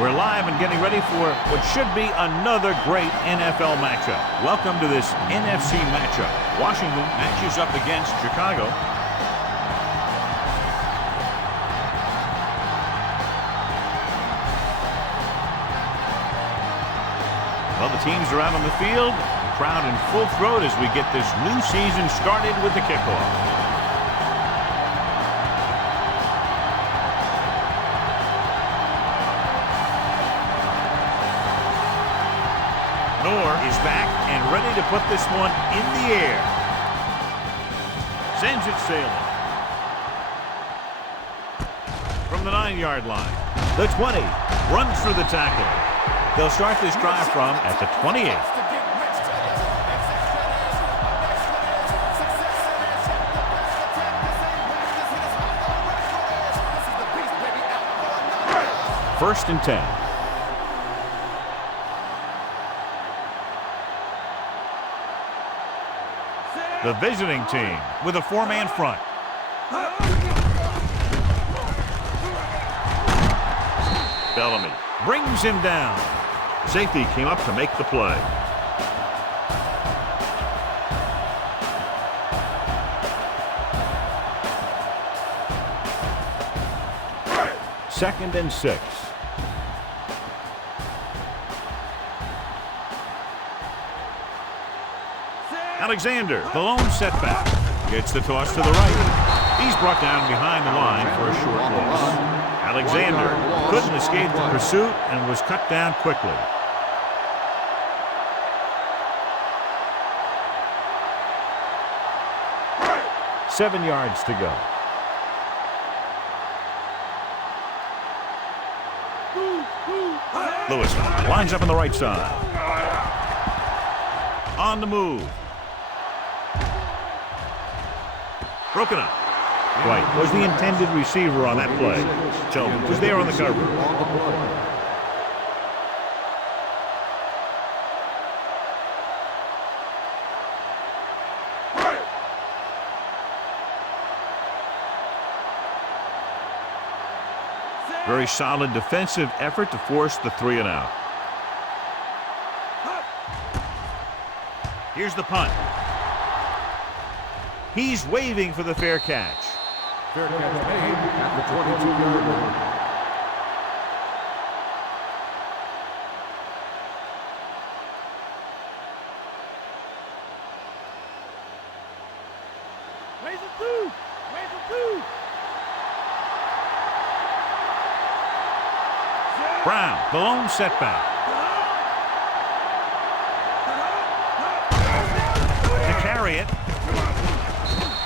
We're live and getting ready for what should be another great NFL matchup. Welcome to this NFC matchup. Washington matches up against Chicago. Well, the teams are out on the field. The crowd in full throat as we get this new season started with the kickoff. Is back and ready to put this one in the air. Sends it sailing. From the 9-yard line. The 20 runs through the tackle. They'll start this drive from at the 28. First and 10. The visiting team with a four-man front. Bellamy brings him down. Safety came up to make the play. Second and 6. Alexander, the lone setback. Gets the toss to the right. He's brought down behind the line for a short loss. Alexander couldn't escape the pursuit and was cut down quickly. Seven yards to go. Lewis lines up on the right side. On the move. Broken up. White was the intended receiver on that play. Tillman was there on the cover. Very solid defensive effort to force the 3-and-out. Here's the punt. He's waving for the fair catch. Fair catch made at the 22-yard line. Raise it two. Raise it two. Brown, the lone setback. To carry it.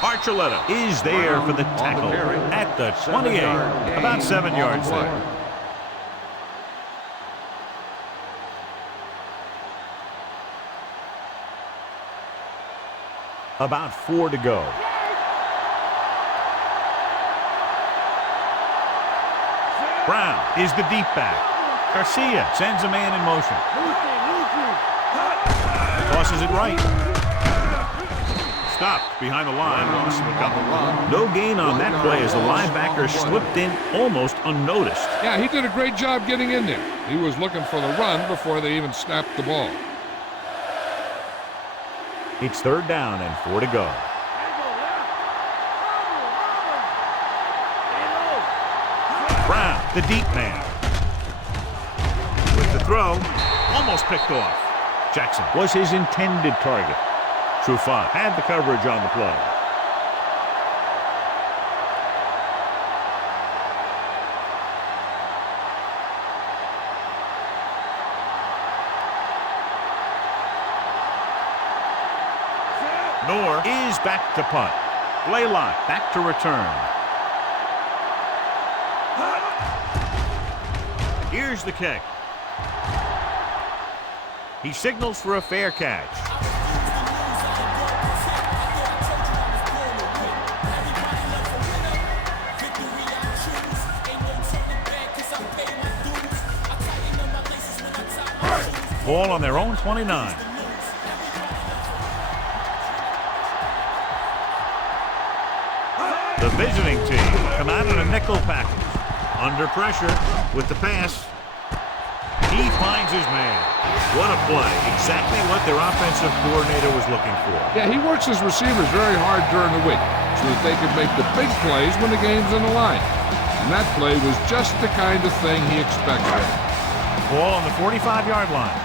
Archuleta is there for the tackle at the 28. About 7 yards there. About 4 to go. Brown is the deep back. Garcia sends a man in motion. Tosses it right. Stopped behind the line, loss of a couple. No gain on that play as the linebacker slipped in almost unnoticed. Yeah, he did a great job getting in there. He was looking for the run before they even snapped the ball. It's 3rd down and 4 to go. Brown, the deep man. With the throw, almost picked off. Jackson was his intended target. Trufant had the coverage on the play. Noor is back to punt. Blaylock back to return. Here's the kick. He signals for a fair catch. Ball on their own 29. The visiting team come out in a nickel package. Under pressure with the pass. He finds his man. What a play. Exactly what their offensive coordinator was looking for. Yeah, he works his receivers very hard during the week so that they can make the big plays when the game's on the line. And that play was just the kind of thing he expects from him. Ball on the 45-yard line.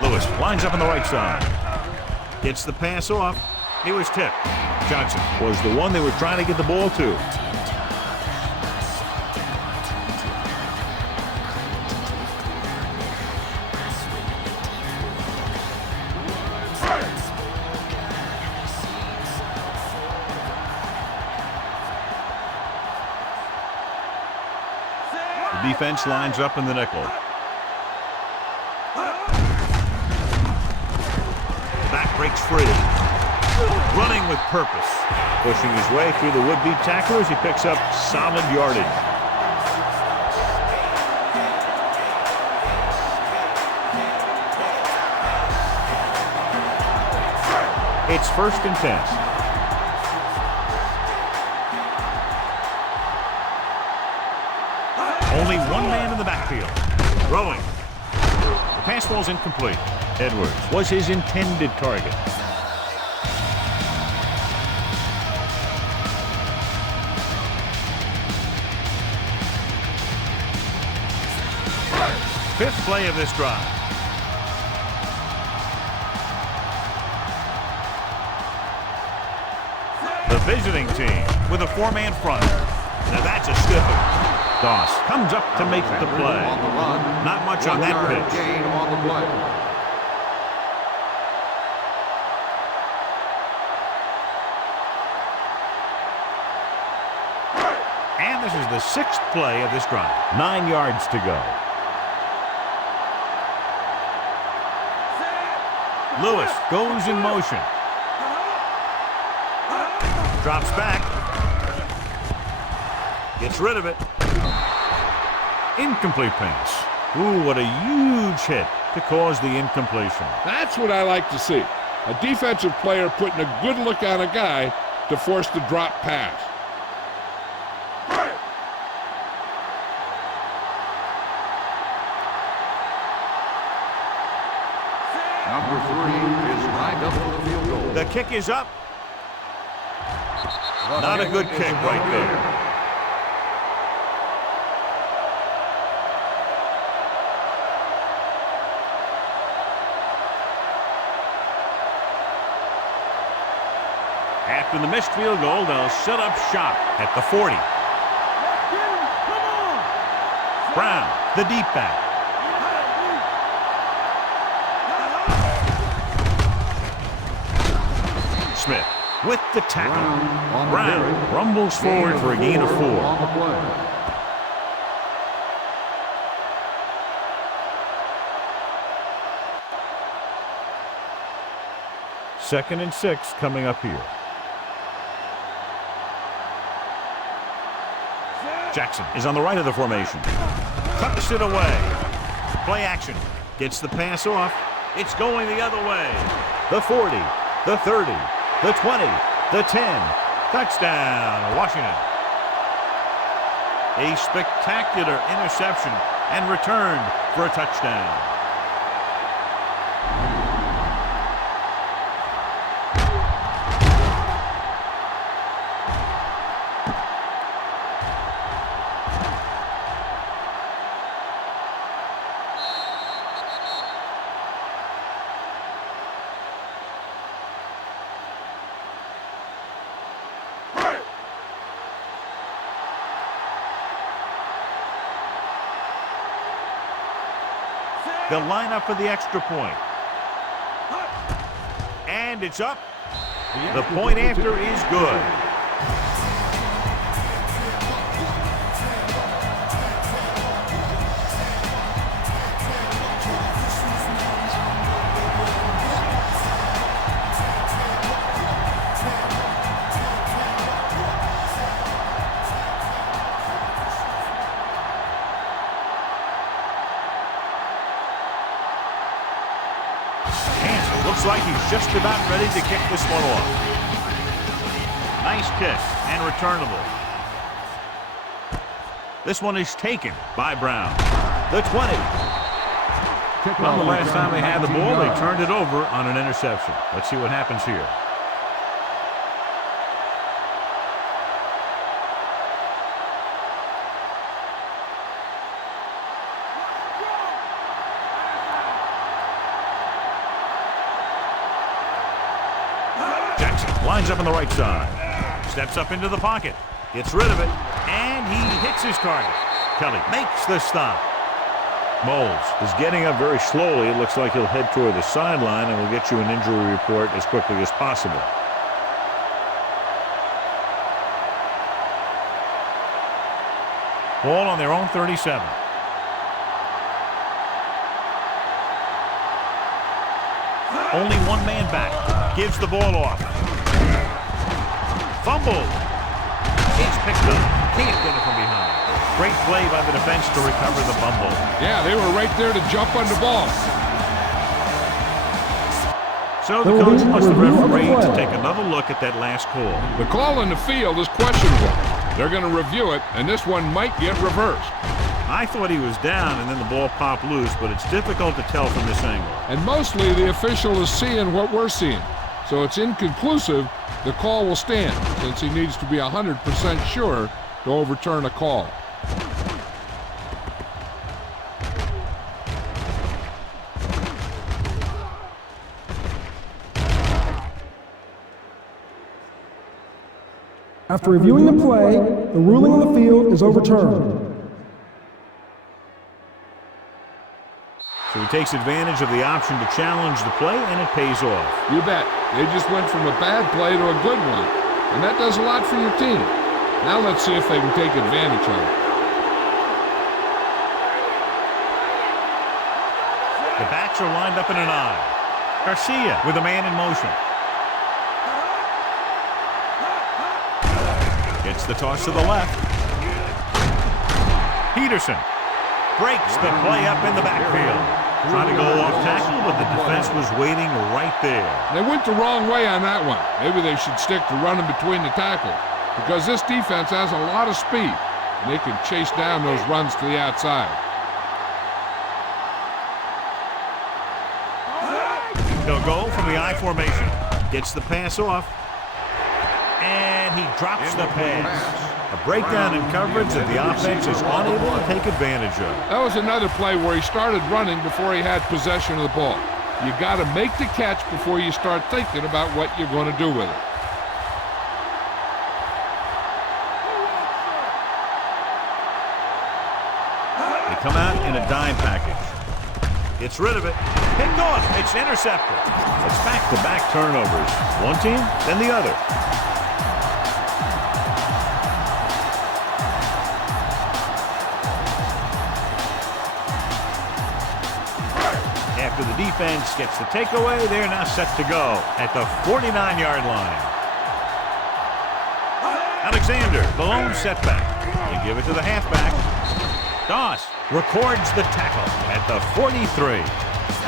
Lewis lines up on the right side. Gets the pass off. He was tipped. Johnson was the one they were trying to get the ball to. The defense lines up in the nickel. Back breaks free. Running with purpose. Pushing his way through the would-be tacklers, he picks up solid yardage. It's 1st and 10. Only one man in the backfield. Throwing. The pass ball's incomplete. Edwards was his intended target. Fifth play of this drive. The visiting team with a 4-man front. Now that's a stiff one. Doss comes up to make the play. Not much on that pitch. And this is the 6th play of this drive. 9 yards to go. Lewis goes in motion. Drops back. Gets rid of it. Incomplete pass. Ooh, what a huge hit to cause the incompletion. That's what I like to see. A defensive player putting a good look on a guy to force the drop pass. Number 3 is lined up for the field goal. The kick is up. Not a good kick right there. After the missed field goal, they'll set up shop at the 40. Brown, the deep back. Smith with the tackle. Brown rumbles forward for a gain of 4. 2nd and 6 coming up here. Jackson is on the right of the formation. Tucks it away. Play action. Gets the pass off. It's going the other way. The 40, the 30, the 20, the 10. Touchdown, Washington. A spectacular interception and returned for a touchdown. They'll line up for the extra point. And it's up. The point after is good. Looks like he's just about ready to kick this one off. Nice kick and returnable. This one is taken by Brown. The 20. Well, the last time they had the ball, they turned it over on an interception. Let's see what happens here. Jackson lines up on the right side. Steps up into the pocket. Gets rid of it. And he hits his target. Kelly makes the stop. Moles is getting up very slowly. It looks like he'll head toward the sideline, and we'll get you an injury report as quickly as possible. Ball on their own 37. Only one man back. Gives the ball off. Fumble. It's picked up. Can't get it from behind. Great play by the defense to recover the fumble. Yeah, they were right there to jump on the ball. So the coach wants the referee to take another look at that last call. The call on the field is questionable. They're going to review it, and this one might get reversed. I thought he was down, and then the ball popped loose, but it's difficult to tell from this angle. And mostly the official is seeing what we're seeing. So it's inconclusive. The call will stand, since he needs to be 100% sure to overturn a call. After reviewing the play, the ruling on the field is overturned. So he takes advantage of the option to challenge the play, and it pays off. You bet. They just went from a bad play to a good one. And that does a lot for your team. Now let's see if they can take advantage of it. The backs are lined up in an I. Garcia with a man in motion. Gets the toss to the left. Peterson breaks the play up in the backfield. Trying to go off tackle, but the defense was waiting right there. They went the wrong way on that one. Maybe they should stick to running between the tackles, because this defense has a lot of speed, and they can chase down those runs to the outside. They'll go from the I formation. Gets the pass off. And he drops the pass. A breakdown in coverage that the offense is unable to take advantage of. That was another play where he started running before he had possession of the ball. You got to make the catch before you start thinking about what you're going to do with it. They come out in a dime package. Gets rid of it. Picked off. It's intercepted. It's back-to-back turnovers. One team, then the other. After the defense gets the takeaway, they're now set to go at the 49-yard line. Alexander, the lone setback. They give it to the halfback. Doss records the tackle at the 43.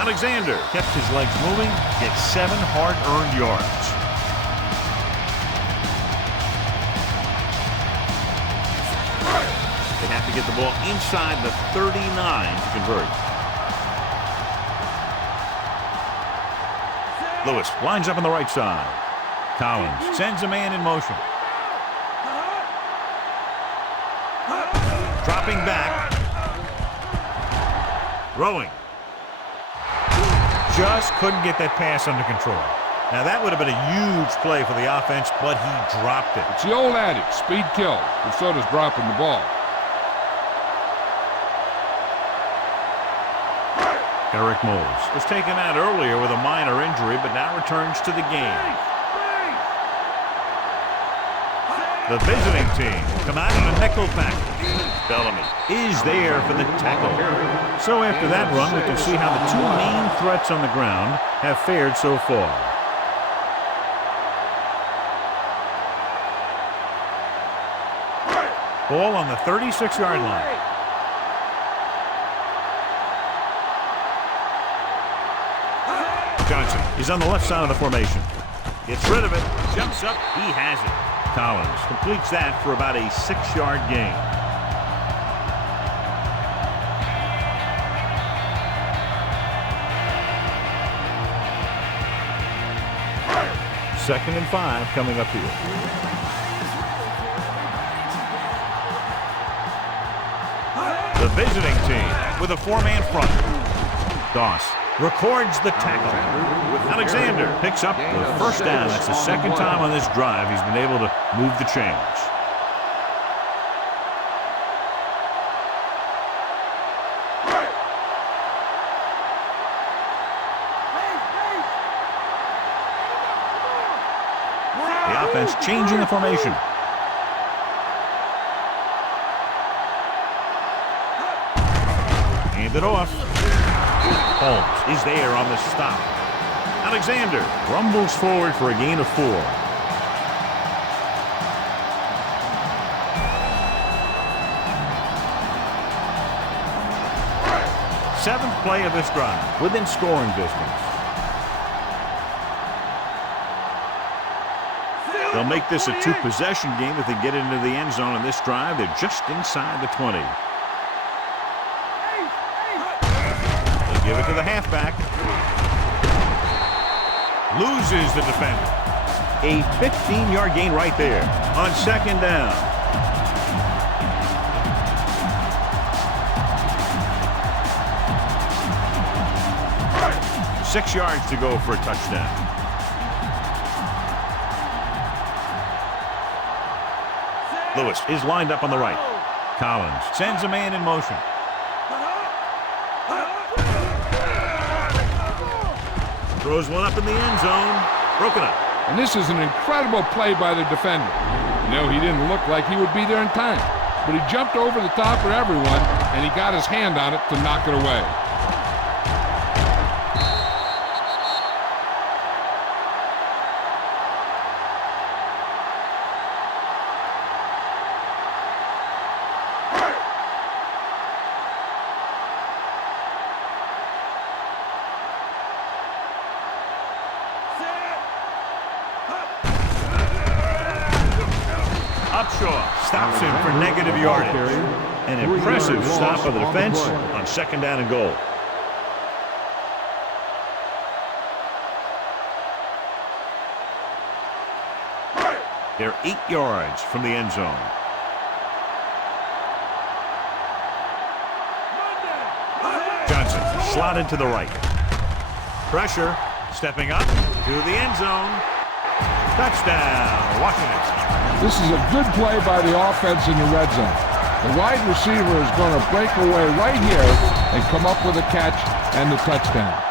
Alexander kept his legs moving, gets 7 hard-earned yards. They have to get the ball inside the 39 to convert. Lewis lines up on the right side. Collins sends a man in motion. Dropping back. Throwing. Just couldn't get that pass under control. Now that would have been a huge play for the offense, but he dropped it. It's the old adage, speed kills, and so does dropping the ball. Eric Moles was taken out earlier with a minor injury, but now returns to the game. The visiting team come out in a nickel package. Bellamy is there for the tackle. So after that run, we can see how the two main threats on the ground have fared so far. Ball on the 36-yard line. Johnson is on the left side of the formation. Gets rid of it. Jumps up. He has it. Collins completes that for about a 6-yard gain. 2nd and 5 coming up here. The visiting team with a 4-man front. Doss records the tackle. Alexander picks up the first down. That's the 2nd time on this drive he's been able to move the chains. The offense changing the formation. Hand it off. Holmes is there on the stop. Alexander rumbles forward for a gain of 4. Seventh play of this drive, within scoring distance. They'll make this a 2-possession game if they get into the end zone in this drive. They're just inside the 20. They give it to the halfback. Loses the defender. A 15-yard gain right there on 2nd down. Six yards to go for a touchdown. Lewis is lined up on the right. Collins sends a man in motion. Throws one up in the end zone. Broken up. And this is an incredible play by the defender. You know, he didn't look like he would be there in time, but he jumped over the top of everyone, and he got his hand on it to knock it away. Upshaw stops him for negative yardage. An impressive stop of the defense on 2nd down and goal. They're 8 yards from the end zone. Johnson slotted to the right. Pressure, stepping up to the end zone. Touchdown, Washington. This is a good play by the offense in the red zone. The wide receiver is going to break away right here and come up with a catch and the touchdown.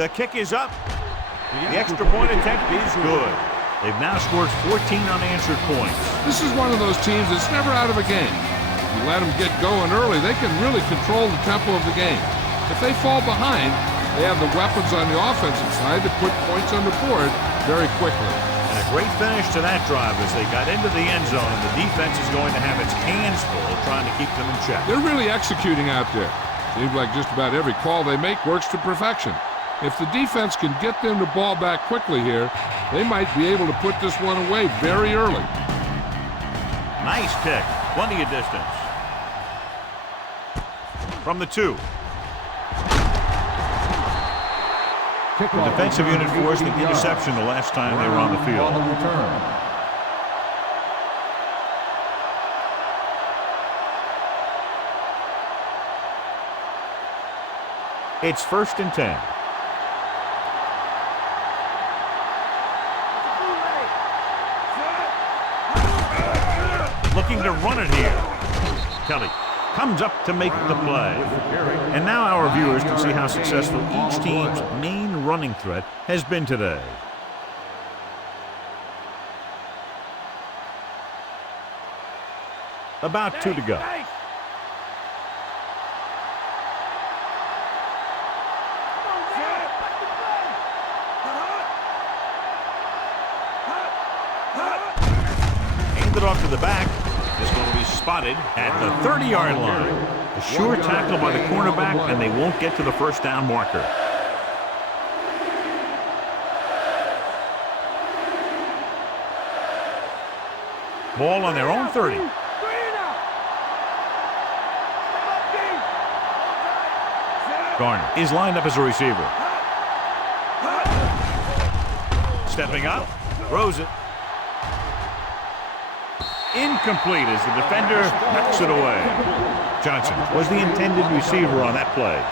The kick is up. The extra point attempt is good. They've now scored 14 unanswered points. This is one of those teams that's never out of a game. If you let them get going early, they can really control the tempo of the game. If they fall behind, they have the weapons on the offensive side to put points on the board very quickly. And a great finish to that drive as they got into the end zone, and the defense is going to have its hands full trying to keep them in check. They're really executing out there. Seems like just about every call they make works to perfection. If the defense can get them the ball back quickly here, they might be able to put this one away very early. Nice kick. Plenty of distance. From the 2. The defensive unit forced an interception the last time they were on the field. It's 1st and 10. Looking to run it here. Kelly comes up to make the play. And now our viewers can see how successful each team's main running threat has been today. About 2 to go. Hand it off to the back. Is going to be spotted at the 30-yard line. A sure tackle by the cornerback, and they won't get to the first down marker. Ball on their own 30. Garner is lined up as a receiver. Stepping up, throws it. Incomplete as the defender knocks it away. Johnson was the intended receiver on that play.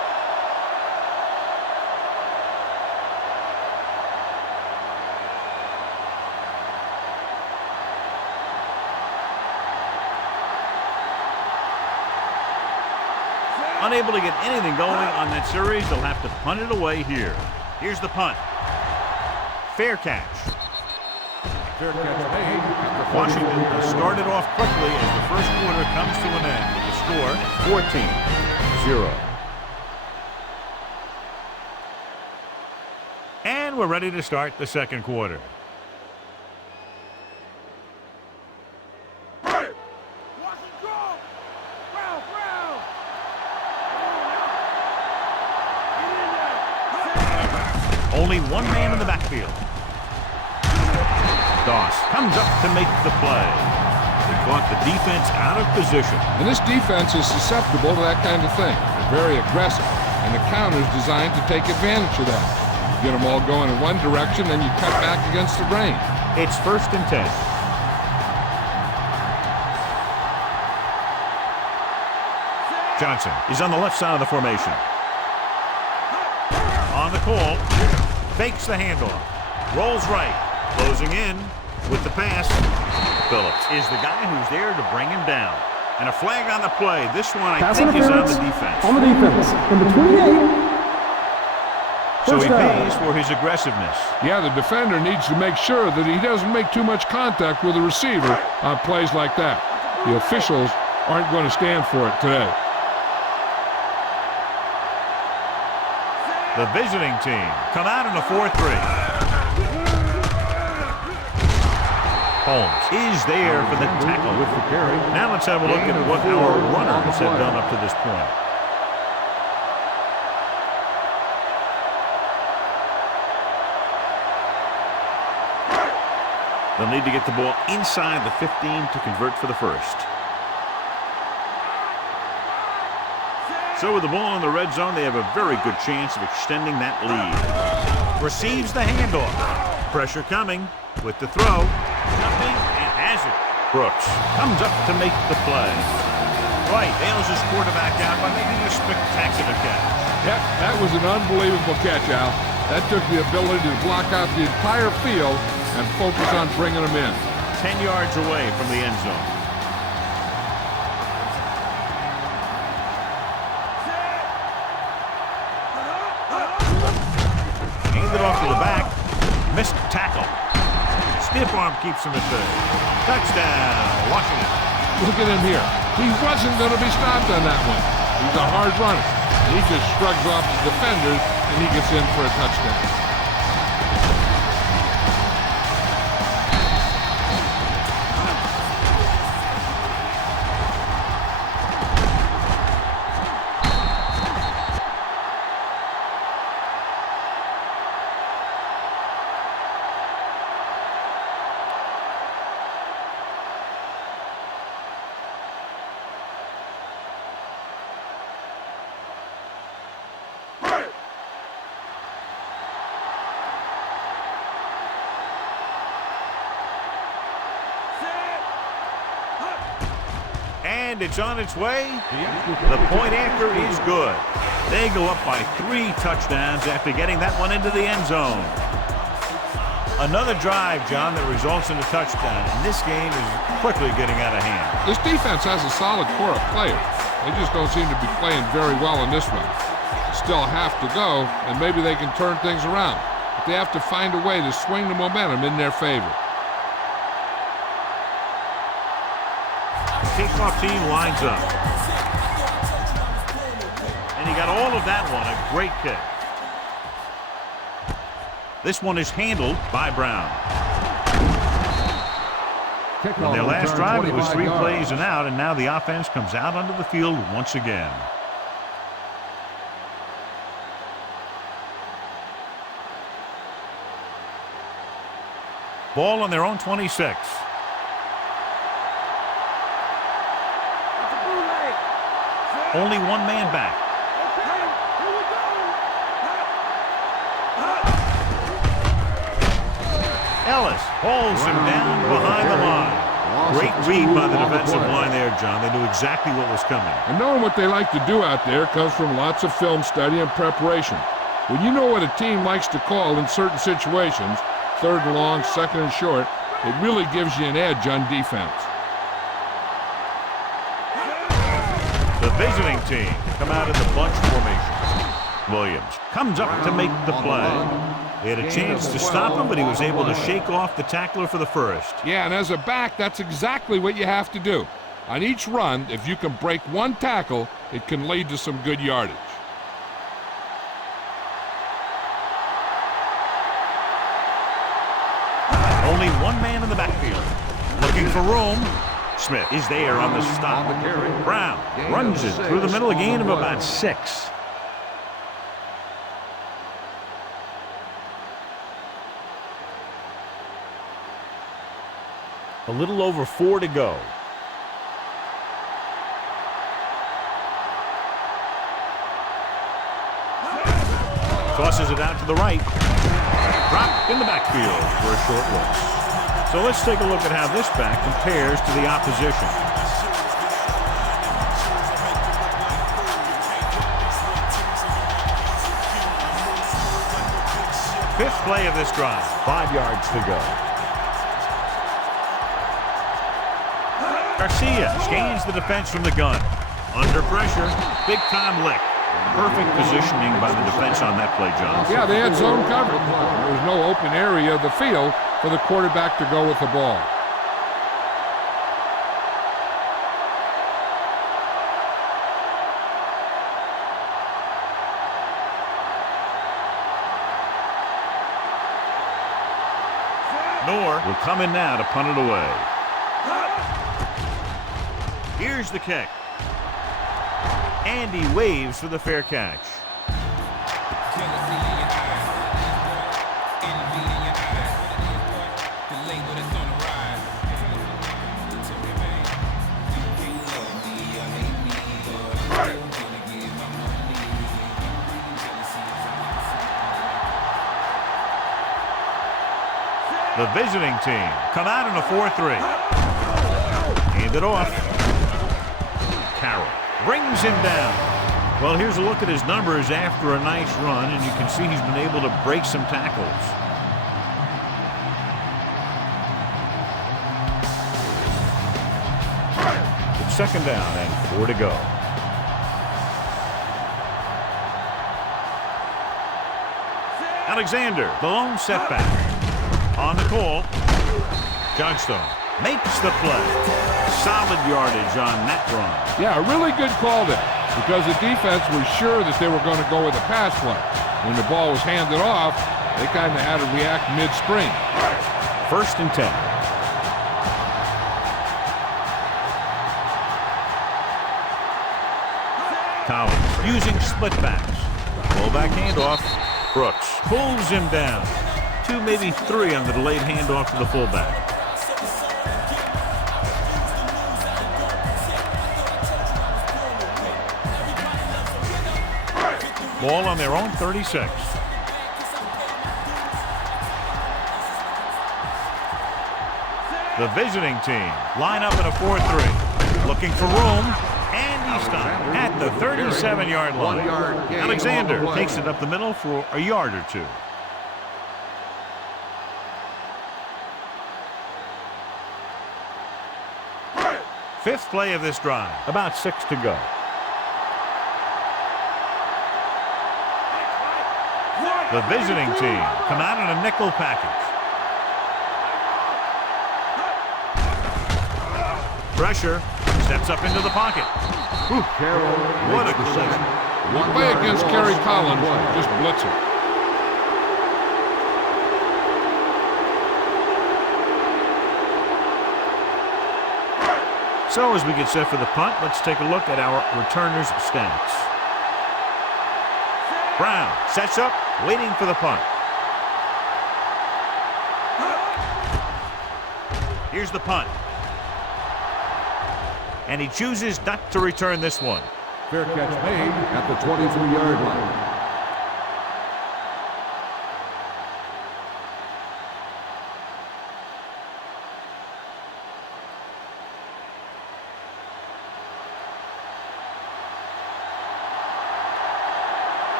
Unable to get anything going on that series, they'll have to punt it away here. Here's the punt. Fair catch. Fair catch made. Washington has started off quickly as the first quarter comes to an end with the score 14-0. And we're ready to start the second quarter. Only one man in the backfield. Doss comes up to make the play. They caught the defense out of position. And this defense is susceptible to that kind of thing. They're very aggressive, and the counter is designed to take advantage of that. You get them all going in one direction, then you cut back against the grain. It's 1st and 10. Johnson is on the left side of the formation. On the call. Fakes the handoff. Rolls right. Closing in with the pass. Phillips is the guy who's there to bring him down. And a flag on the play. This one, I think, is on the defense. On the defense. Number 28. So he First down. pays for his aggressiveness. Yeah, the defender needs to make sure that he doesn't make too much contact with the receiver on plays like that. The officials aren't going to stand for it today. The visiting team come out in a 4-3. Holmes is there for the tackle with the carry. Now let's have a look at what our runners have done up to this point. They'll need to get the ball inside the 15 to convert for the first. So with the ball in the red zone, they have a very good chance of extending that lead. Receives the handoff. Pressure coming with the throw. Jumping and has it. Brooks comes up to make the play. White bails his quarterback out by making a spectacular catch. That was an unbelievable catch, Al. That took the ability to block out the entire field and focus on bringing them in. 10 yards away from the end zone. Handed off to the back. Missed tackle. Stiff arm keeps him at bay. Touchdown, Washington. Look at him here. He wasn't going to be stopped on that one. He's a hard runner. He just shrugs off the defenders, and he gets in for a touchdown. And it's on its way. The point after is good. They go up by 3 touchdowns after getting that one into the end zone. Another drive, John, that results in a touchdown. And this game is quickly getting out of hand. This defense has a solid core of players. They just don't seem to be playing very well in this one. Still have to go, and maybe they can turn things around. But they have to find a way to swing the momentum in their favor. Kickoff team lines up. And he got all of that one. A great kick. This one is handled by Brown. Kickoff On their last return, drive, it was 25 3 yards. plays and out, and now the offense comes out onto the field once again. Ball on their own 26. Only one man back. Ellis holds him down behind the line. Great read by the defensive line there, John. They knew exactly what was coming. And knowing what they like to do out there comes from lots of film study and preparation. When you know what a team likes to call in certain situations, third and long, second and short, it really gives you an edge on defense. The visiting team come out in the bunch formation. Williams comes up to make the play. They had a chance to stop him, but he was able to shake off the tackler for the first. Yeah, and as a back, that's exactly what you have to do. On each run, if you can break one tackle, it can lead to some good yardage. Only one man in the backfield. Looking for room. Smith is there on the stop. Brown runs it through the middle, a gain of about 6. A little over 4 to go. Tosses it out to the right. Dropped in the backfield for a short loss. So let's take a look at how this back compares to the opposition. Fifth play of this drive. 5 yards to go. Garcia scans the defense from the gun. Under pressure, big-time lick. Perfect positioning by the defense on that play, John. Yeah, they had zone coverage. There was no open area of the field for the quarterback to go with the ball. Nor will come in now to punt it away. Here's the kick. And he waves for the fair catch. The visiting team come out in a 4-3. Hand it off. Carroll brings him down. Well, here's a look at his numbers after a nice run, and you can see he's been able to break some tackles. It's second down and 4 to go. Alexander, the lone setback. On the call, Johnstone makes the play. Solid yardage on that run. Yeah, a really good call there because the defense was sure that they were going to go with a pass play. When the ball was handed off, they kind of had to react mid-spring. First and 10. Collins using split backs. Fullback handoff. Brooks pulls him down. 2, maybe 3 on the delayed handoff to the fullback. Ball on their own 36. The visiting team line up in a 4-3. Looking for room, and he stopped at the 37-yard line. Alexander takes it up the middle for a yard or 2. Fifth play of this drive. About 6 to go. The visiting team come out in a nickel package. Pressure. Steps up into the pocket. Carroll What a makes the second. The play against Kerry Collins, just blitzing. So as we get set for the punt, let's take a look at our returners' stats. Brown sets up, waiting for the punt. Here's the punt. And he chooses not to return this one. Fair catch made at the 23-yard line.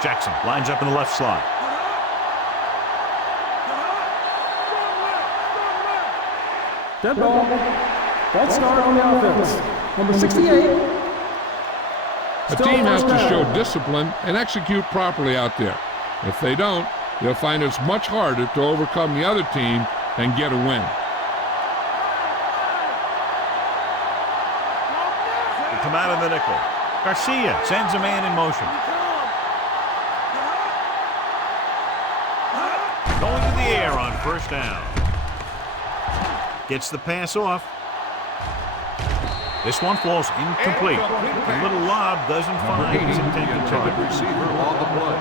Jackson lines up in the left slot. Dead ball. False start on the offense. Number 68. A team has to show discipline and execute properly out there. If they don't, they'll find it's much harder to overcome the other team and get a win. They come out of the nickel. Garcia sends a man in motion. Going to the air on first down. Gets the pass off. This one falls incomplete. The little lob doesn't find his intended target. Receiver on the play.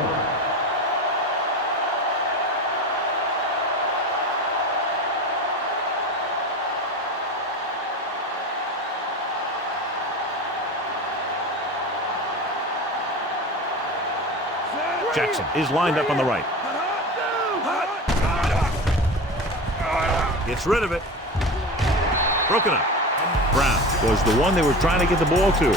Jackson is lined up on the right. Gets rid of it. Broken up. Brown was the one they were trying to get the ball to.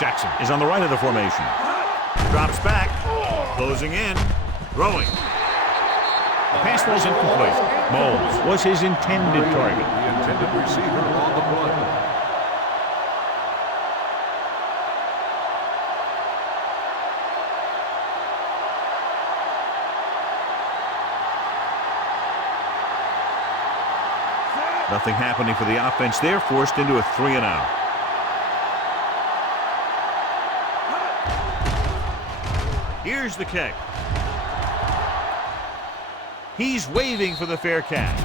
Jackson is on the right of the formation. Drops back. Closing in. Throwing. The pass falls incomplete. Moles was his intended target. The intended receiver on the play. Nothing happening for the offense there, forced into a 3-and-out. Here's the kick. He's waiting for the fair catch.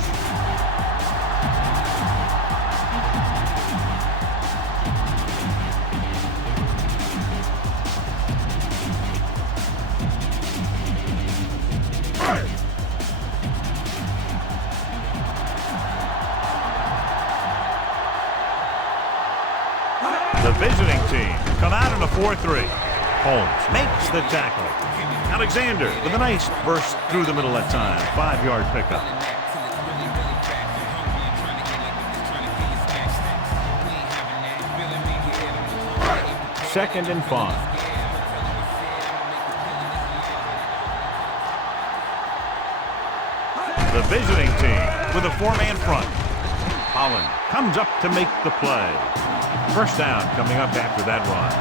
The visiting team come out in a 4-3. Holmes makes the tackle. Alexander with a nice burst through the middle that time. 5-yard pickup. Second and 5. The visiting team with a 4-man front. Holland comes up to make the play. First down coming up after that run.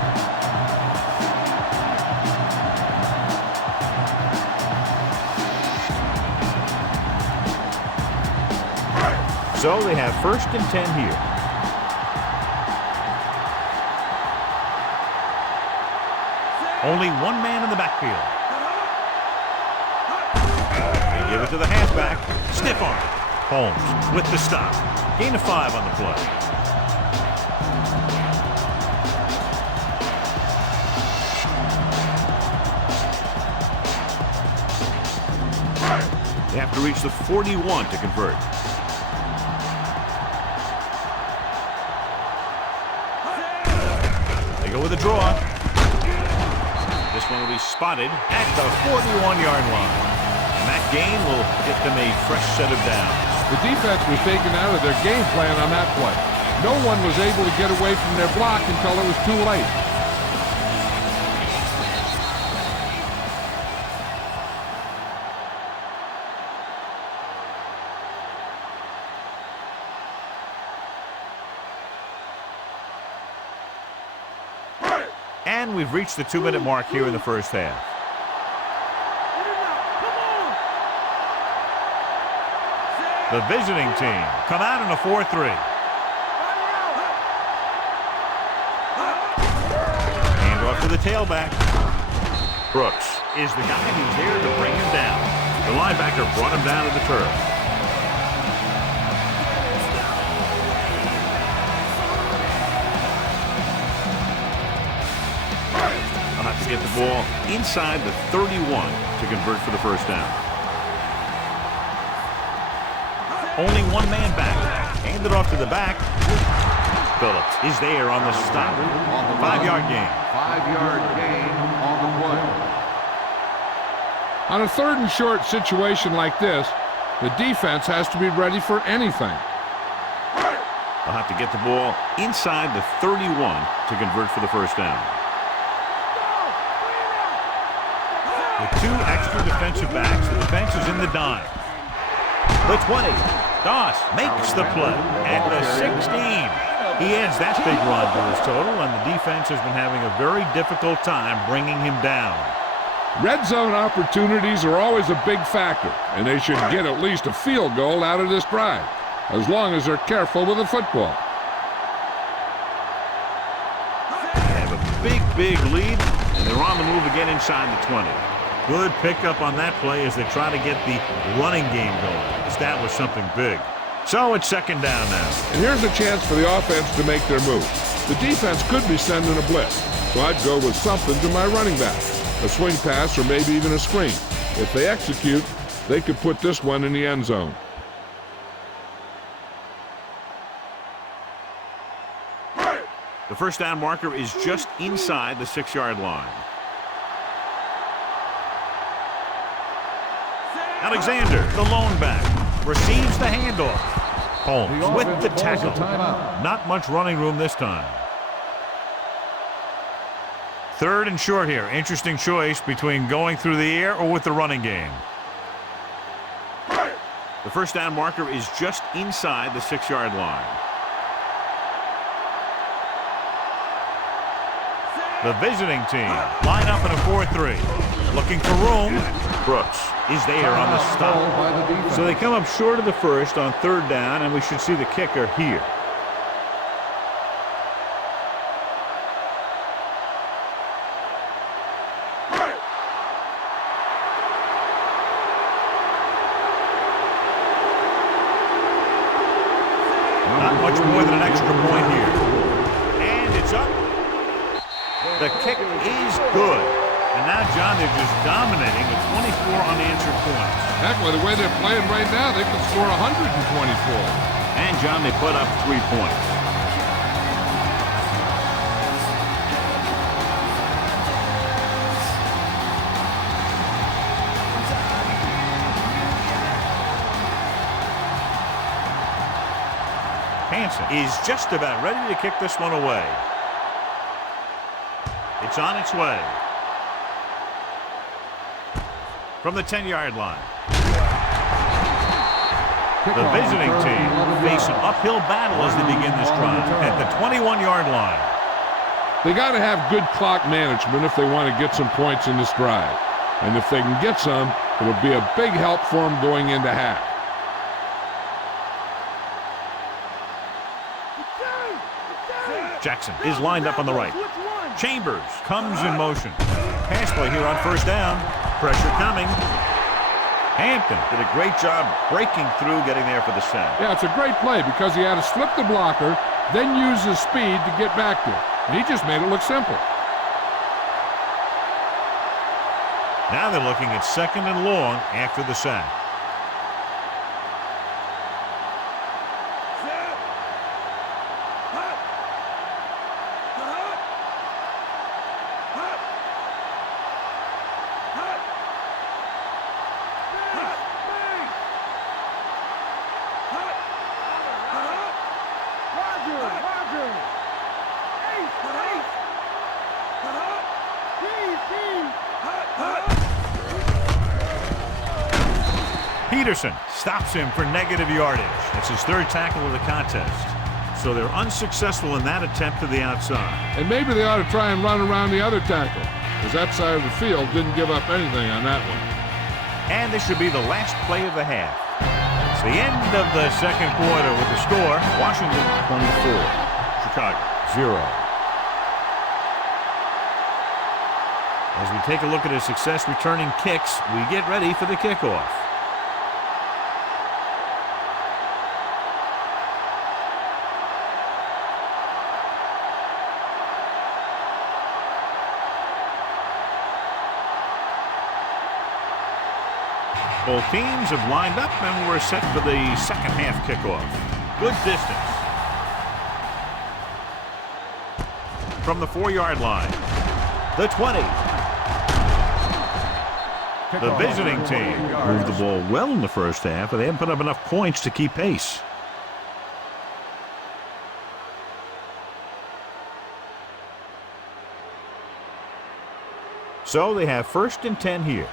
So they have first and 10 here. Only one man in the backfield. They give it to the halfback. Stiff arm. Holmes with the stop. Gain of 5 on the play. They have to reach the 41 to convert. They go with a draw. This one will be spotted at the 41-yard line. And that gain will get them a fresh set of downs. The defense was taken out of their game plan on that play. No one was able to get away from their block until it was too late. And we've reached the 2-minute mark here in the first half. The visiting team come out in a 4-3. Hand off to the tailback. Brooks is the guy who's there to bring him down. The linebacker brought him down to the turf. They'll have to get the ball inside the 31 to convert for the first down. Only one man back. Hand it off to the back. Phillips is there on the stop. 5-yard gain. 5-yard gain on the play. On a 3rd and short situation like this, the defense has to be ready for anything. They'll have to get the ball inside the 31 to convert for the first down. With 2 extra defensive backs, the defense is in the dime. The 20. Doss makes the play at the 16. He adds that big run to his total, and the defense has been having a very difficult time bringing him down. Red zone opportunities are always a big factor, and they should get at least a field goal out of this drive, as long as they're careful with the football. They have a big lead, and they're on the move again inside the 20. Good pickup on that play as they try to get the running game going. Establish something big. So it's 2nd down now. And here's a chance for the offense to make their move. The defense could be sending a blitz, so I'd go with something to my running back. A swing pass or maybe even a screen. If they execute, they could put this one in the end zone. The first down marker is just inside the 6-yard line. Alexander, the lone back, receives the handoff. Holmes with the tackle. Not much running room this time. 3rd and short here. Interesting choice between going through the air or with the running game. The first down marker is just inside the 6-yard line. The visiting team line up in a 4-3. Looking for room. Brooks is there on the stop. So they come up short of the first on 3rd down, and we should see the kicker here. Not much more than an extra point here. And it's up. The kick is good. And now, John, they're just dominating with 24 unanswered points. Heck, with the way they're playing right now, they could score 124. And, John, they put up 3 points. Hansen is just about ready to kick this one away. It's on its way. From the 10-yard line. The visiting team face an uphill battle as they begin this drive at the 21-yard line. They got to have good clock management if they want to get some points in this drive. And if they can get some, it'll be a big help for them going into half. Jackson is lined up on the right. Chambers comes in motion. Pass play here on 1st down. Pressure coming. Hampton did a great job breaking through, getting there for the sack. Yeah, it's a great play because he had to slip the blocker, then use his speed to get back there. And he just made it look simple. Now they're looking at 2nd and long after the sack. Peterson stops him for negative yardage. That's his 3rd tackle of the contest. So they're unsuccessful in that attempt to the outside. And maybe they ought to try and run around the other tackle, because that side of the field didn't give up anything on that one. And this should be the last play of the half. It's the end of the second quarter with the score. Washington 24, Chicago 0. As we take a look at his success returning kicks, we get ready for the kickoff. Both teams have lined up and we're set for the second half kickoff. Good distance. From the 4-yard line. The 20. The visiting team moved the ball well in the first half, but they haven't put up enough points to keep pace. So they have 1st and 10 here.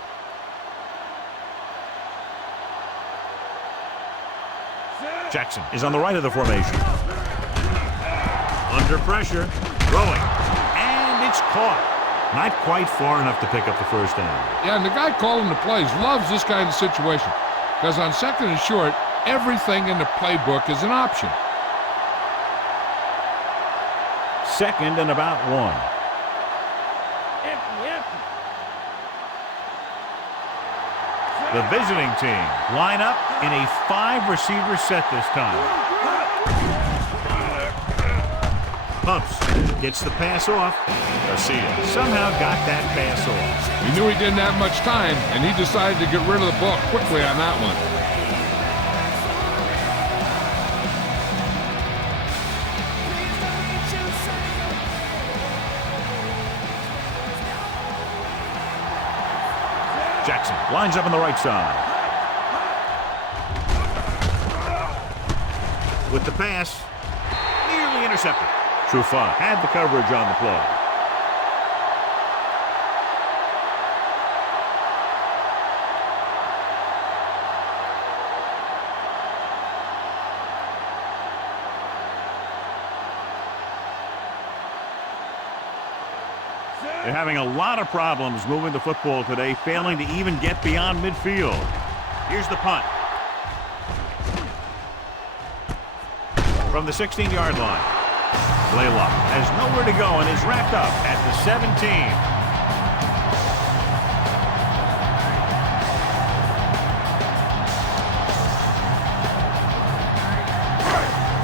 Jackson is on the right of the formation. Under pressure, throwing, and it's caught. Not quite far enough to pick up the first down. Yeah, and the guy calling the plays loves this kind of situation because on 2nd and short, everything in the playbook is an option. 2nd and about 1. Empty. The visiting team line up in a 5-receiver set this time. Pumps, gets the pass off. Garcia somehow got that pass off. He knew he didn't have much time, and he decided to get rid of the ball quickly on that one. Jackson lines up on the right side. With the pass, nearly intercepted. Trufant had the coverage on the play. They're having a lot of problems moving the football today, failing to even get beyond midfield. Here's the punt. From the 16-yard line. Blaylock has nowhere to go and is wrapped up at the 17.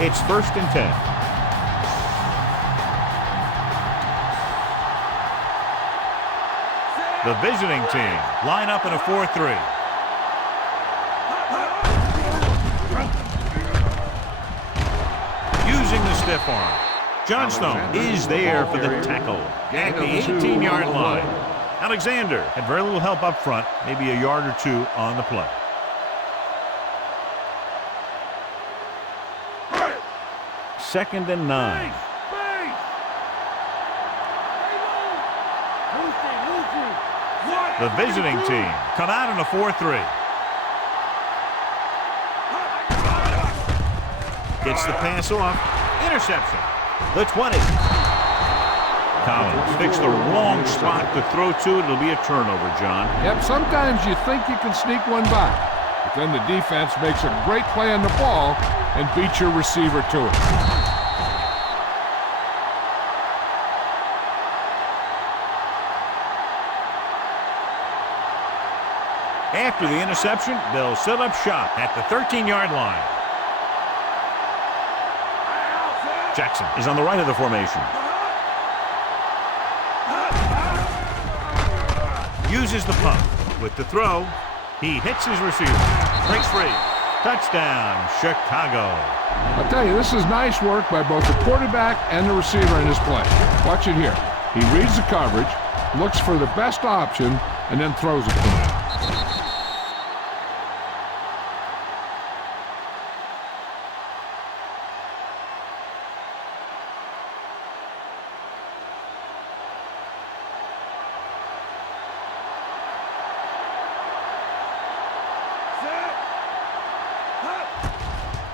It's 1st and 10. The visiting team line up in a 4-3. Using the stiff arm. Johnstone is there for the tackle at the 18-yard line. Alexander had very little help up front, maybe a yard or two on the play. Second and 9. The visiting team come out in a 4-3. Gets the pass off. Interception. The 20. Collins picks the wrong spot to throw to. It'll be a turnover, John. Yep, sometimes you think you can sneak one by, but then the defense makes a great play on the ball and beats your receiver to it. After the interception, they'll set up shop at the 13-yard line. Jackson is on the right of the formation. Uses the pump. With the throw, he hits his receiver. Breaks free. Touchdown, Chicago. I'll tell you, this is nice work by both the quarterback and the receiver in this play. Watch it here. He reads the coverage, looks for the best option, and then throws it to him.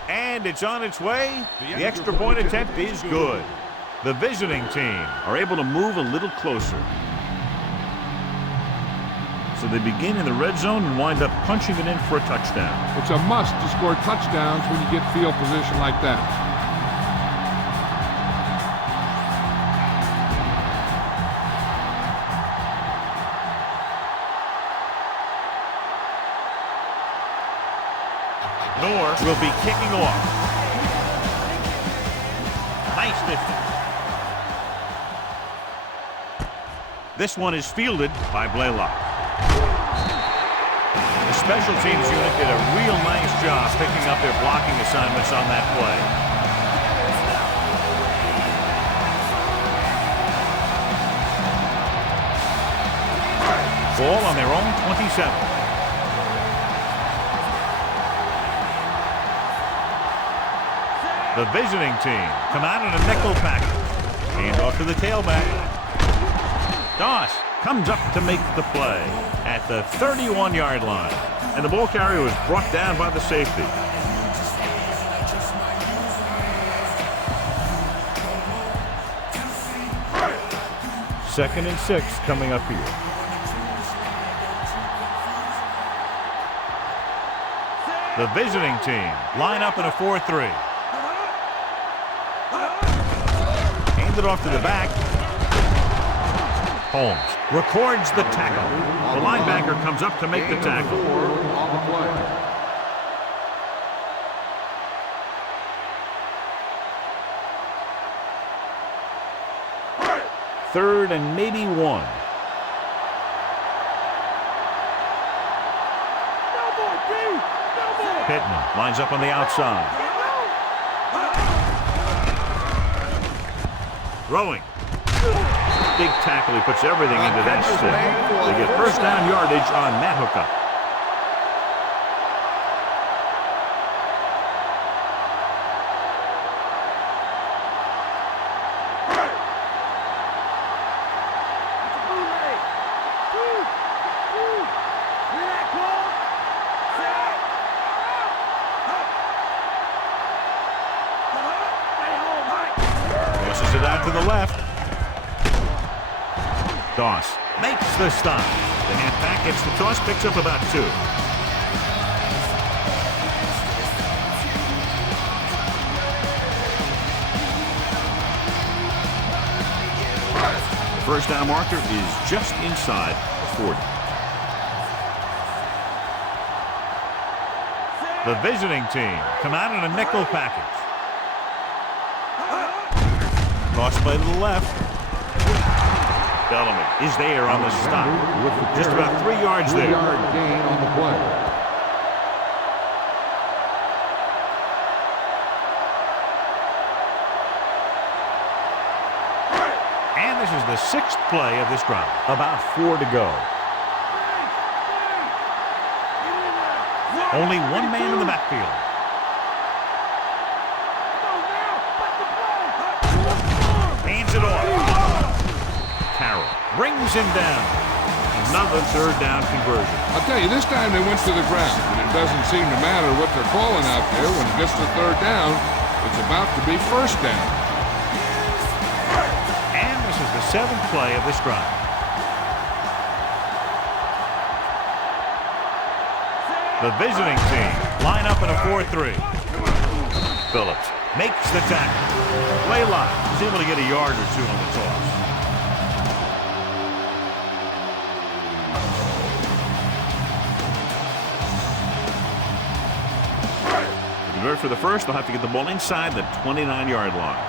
And it's on its way. The extra point attempt is good. The visiting team are able to move a little closer. So they begin in the red zone and wind up punching it in for a touchdown. It's a must to score touchdowns when you get field position like that. North will be kicking off. Nice distance. This one is fielded by Blaylock. The special teams unit did a real nice job picking up their blocking assignments on that play. Ball on their own 27. The visiting team come out in a nickel package. Hand off to the tailback. Doss comes up to make the play at the 31-yard line. And the ball carrier was brought down by the safety. Second and 6 coming up here. The visiting team line up in a 4-3. Hand it off to the back. Holmes records the tackle. The linebacker comes up to make the tackle. Third and maybe 1. Pittman lines up on the outside. Throwing. Big tackle. He puts everything into that stick. They get first down yardage on that hookup. Tosses it out to the left. Doss makes the stop. The halfback gets the toss, picks up about 2. The first down marker is just inside 40. The visiting team come out in a nickel package. Toss play to the left. Bellamy is there on the stop. Just about 3 yards there. 3-yard gain on the play. And this is the 6th play of this drive. About 4 to go. Only one man in the backfield. Hands it off. Carroll brings him down. Another third down conversion. I'll tell you, this time they went to the ground, and it doesn't seem to matter what they're calling out there. When it gets to third down, it's about to be first down. And this is the 7th play of this drive. The visiting team line up in a 4-3. Phillips makes the tackle. Blaylock is able to get a yard or 2 on the toss. To convert for the first, they'll have to get the ball inside the 29-yard line.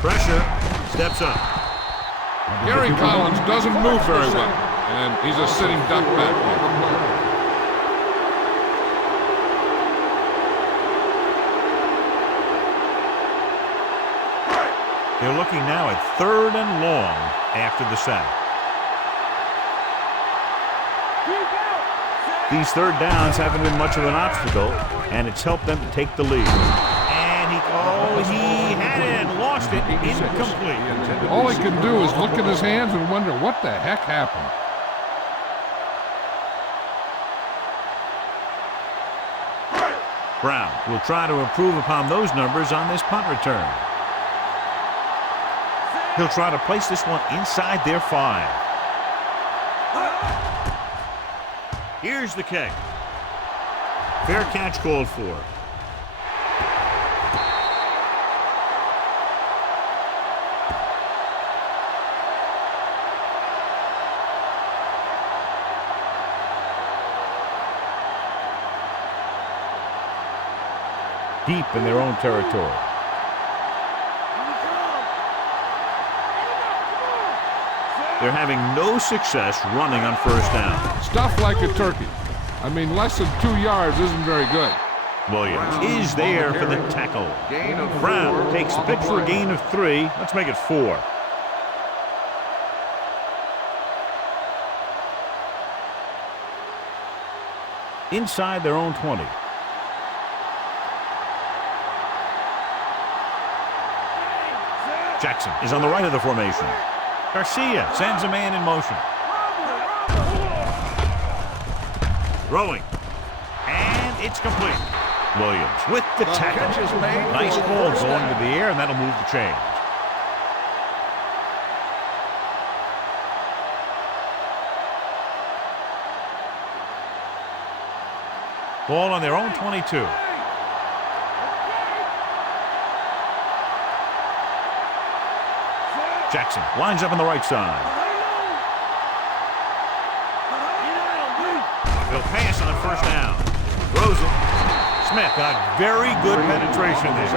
Pressure. Steps up. Gary Collins doesn't move very well, and he's a sitting duck back there. They're looking now at 3rd and long after the sack. These third downs haven't been much of an obstacle, and it's helped them to take the lead. And he had it and lost it. Incomplete. All he can do is look at his hands and wonder what the heck happened. Brown will try to improve upon those numbers on this punt return. He'll try to place this one inside their 5. Here's the kick. Fair catch called for. Deep in their own territory. They're having no success running on first down. Stuff like a turkey. I mean, less than 2 yards isn't very good. Williams is there for the tackle. Brown takes the pitch for a gain of 3. Let's make it 4. Inside their own 20. Jackson is on the right of the formation. Garcia sends a man in motion. Throwing. And it's complete. Williams with the tackle. Nice ball going to the air, and that'll move the chains. Ball on their own 22. Jackson lines up on the right side. He'll pass on first down. Throws it. Smith got very good penetration there.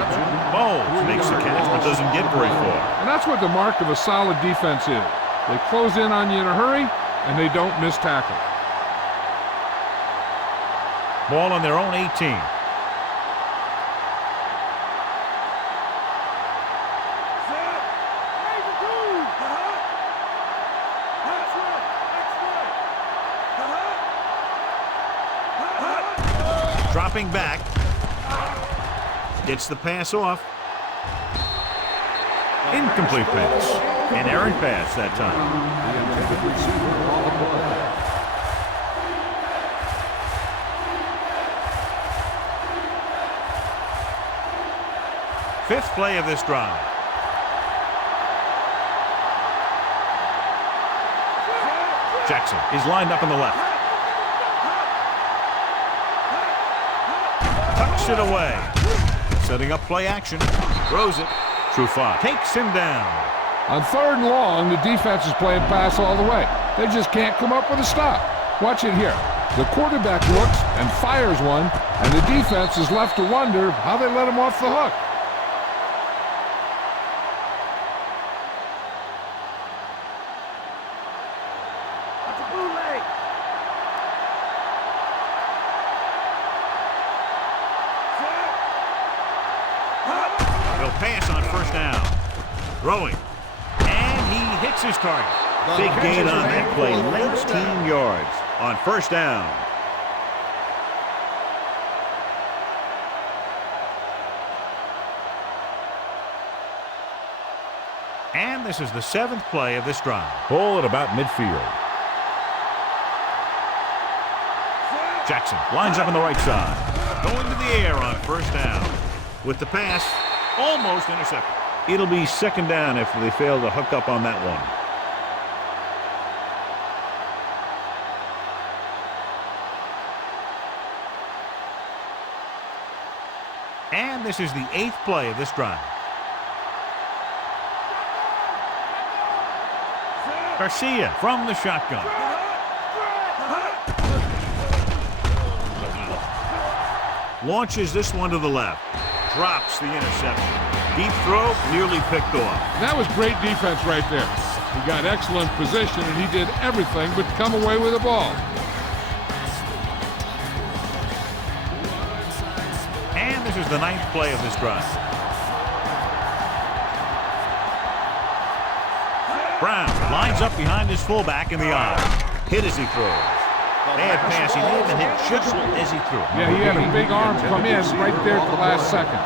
Bowles makes the catch but doesn't get very far. And that's what the mark of a solid defense is. They close in on you in a hurry, and they don't miss tackle. Ball on their own 18. Dropping back. Gets the pass off. Incomplete pass. An errant pass that time. Fifth play of this drive. Jackson is lined up on the left. Tucks it away. Setting up play action. Throws it. Trufant takes him down. On 3rd and long, the defense is playing pass all the way. They just can't come up with a stop. Watch it here. The quarterback looks and fires one, and the defense is left to wonder how they let him off the hook. Pass on first down. Throwing. And he hits his target. Big gain on that play. 19 yards on first down. And this is the 7th play of this drive. Ball at about midfield. Jackson lines up on the right side. Going to the air on first down. With the pass. Almost intercepted. It'll be 2nd down after they fail to hook up on that one. And this is the 8th play of this drive. Garcia from the shotgun. Launches this one to the left. Drops the interception. Deep throw, nearly picked off. That was great defense right there. He got excellent position, and he did everything but come away with the ball. And this is the 9th play of this drive. Brown lines up behind his fullback in the eye. Hit as he throws. Bad pass. He may have been hit just as he threw. Yeah, he had a big arm come in right there at the last second.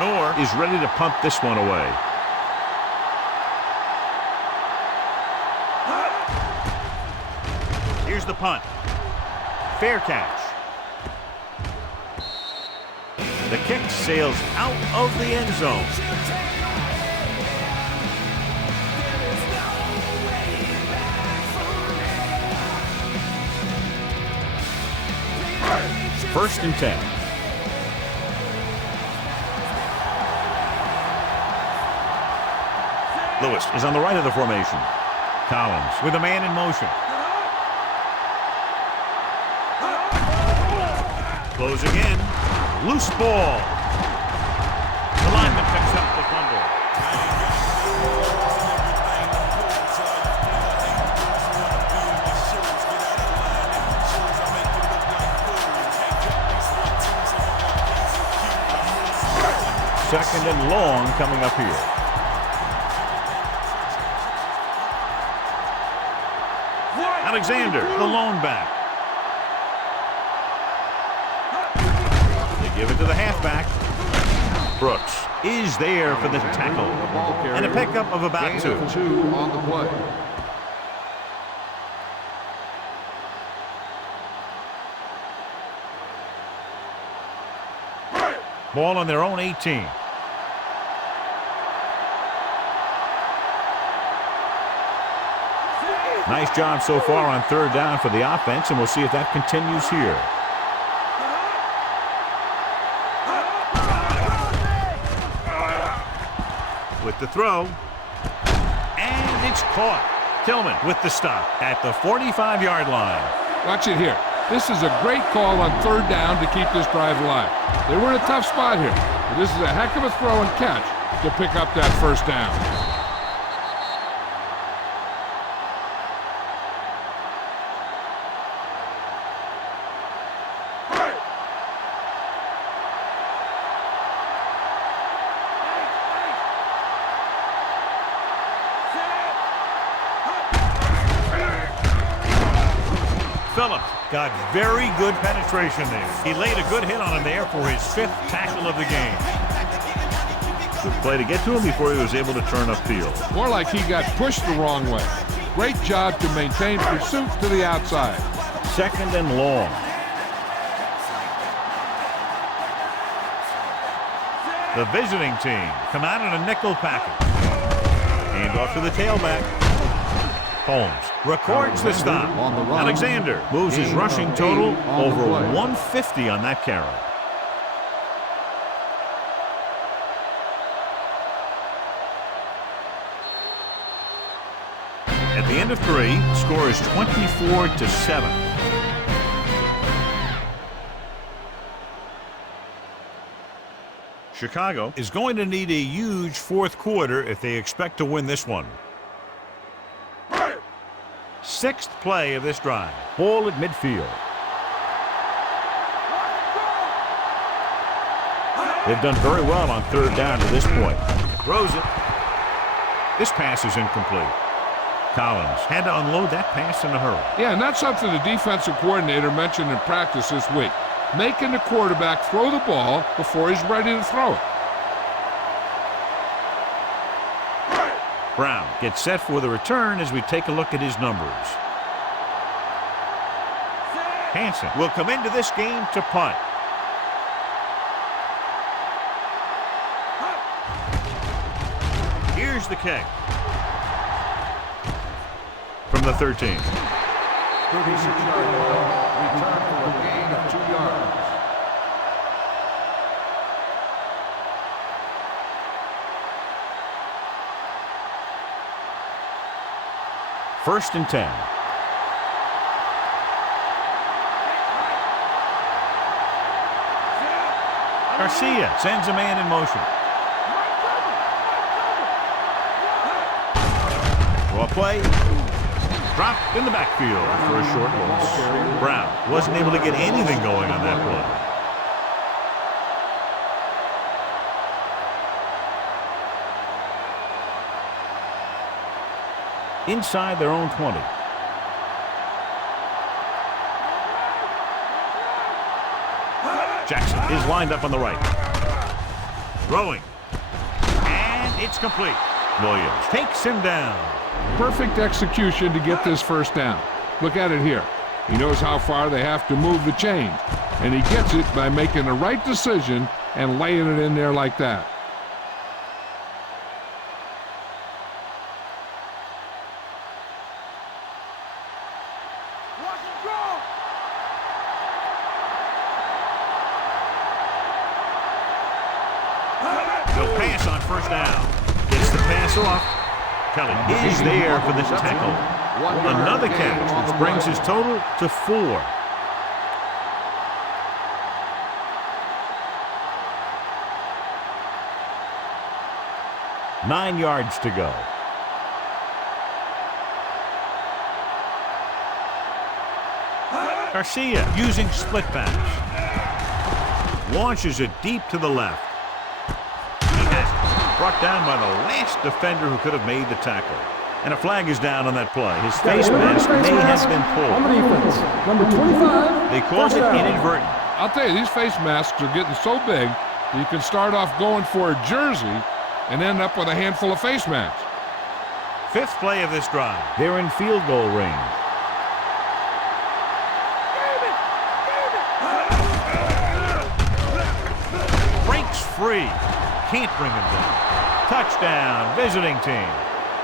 Noor is ready to punt this one away. Here's the punt. Fair catch. The kick sails out of the end zone. First and 10. Lewis is on the right of the formation. Collins with a man in motion. Close again. Loose ball. The lineman picks up the fumble. Second and long coming up here. Alexander, the lone back. They give it to the halfback. Brooks is there for the tackle. And a pickup of about 2. 2 on the play. Ball on their own 18. Nice job so far on third down for the offense, and we'll see if that continues here. With the throw. And it's caught. Tillman with the stop at the 45-yard line. Watch it here. This is a great call on third down to keep this drive alive. They were in a tough spot here, but this is a heck of a throw and catch to pick up that first down. Phillips got very good penetration there. He laid a good hit on him there for his 5th tackle of the game. Good play to get to him before he was able to turn upfield. More like he got pushed the wrong way. Great job to maintain pursuit to the outside. Second and long. The visiting team come out in a nickel package. Hand off to the tailback. Holmes records the stop. Alexander moves his rushing total over 150 on that carry. At the end of 3, score is 24-7. Chicago is going to need a huge 4th quarter if they expect to win this one. 6th play of this drive. Ball at midfield. They've done very well on third down to this point. Throws it. This pass is incomplete. Collins had to unload that pass in a hurry. Yeah, and that's something the defensive coordinator mentioned in practice this week. Making the quarterback throw the ball before he's ready to throw it. Brown gets set for the return as we take a look at his numbers. Hansen will come into this game to punt. Here's the kick. From the 13. 36-yard line. Return for a gain of 2 yards. First and 10. Garcia sends a man in motion. Draw play. Dropped in the backfield for a short loss. Brown wasn't able to get anything going on that play. Inside their own 20. Jackson is lined up on the right. Throwing. And it's complete. Williams takes him down. Perfect execution to get this first down. Look at it here. He knows how far they have to move the chains, and he gets it by making the right decision and laying it in there like that. Watch and draw. No pass on first down. Gets the pass off. Kelly is there for the tackle. Another catch, which brings his total to 4. Nine yards to go. Garcia using split pass. Launches it deep to the left. He has it. Brought down by the last defender who could have made the tackle. And a flag is down on that play. His face mask may have been On the pulled. defense, number 25. They called it inadvertent. I'll tell you, these face masks are getting so big that you can start off going for a jersey and end up with a handful of face masks. Fifth play of this drive. They're in field goal range. Breaks free. Can't bring him down. Touchdown, visiting team.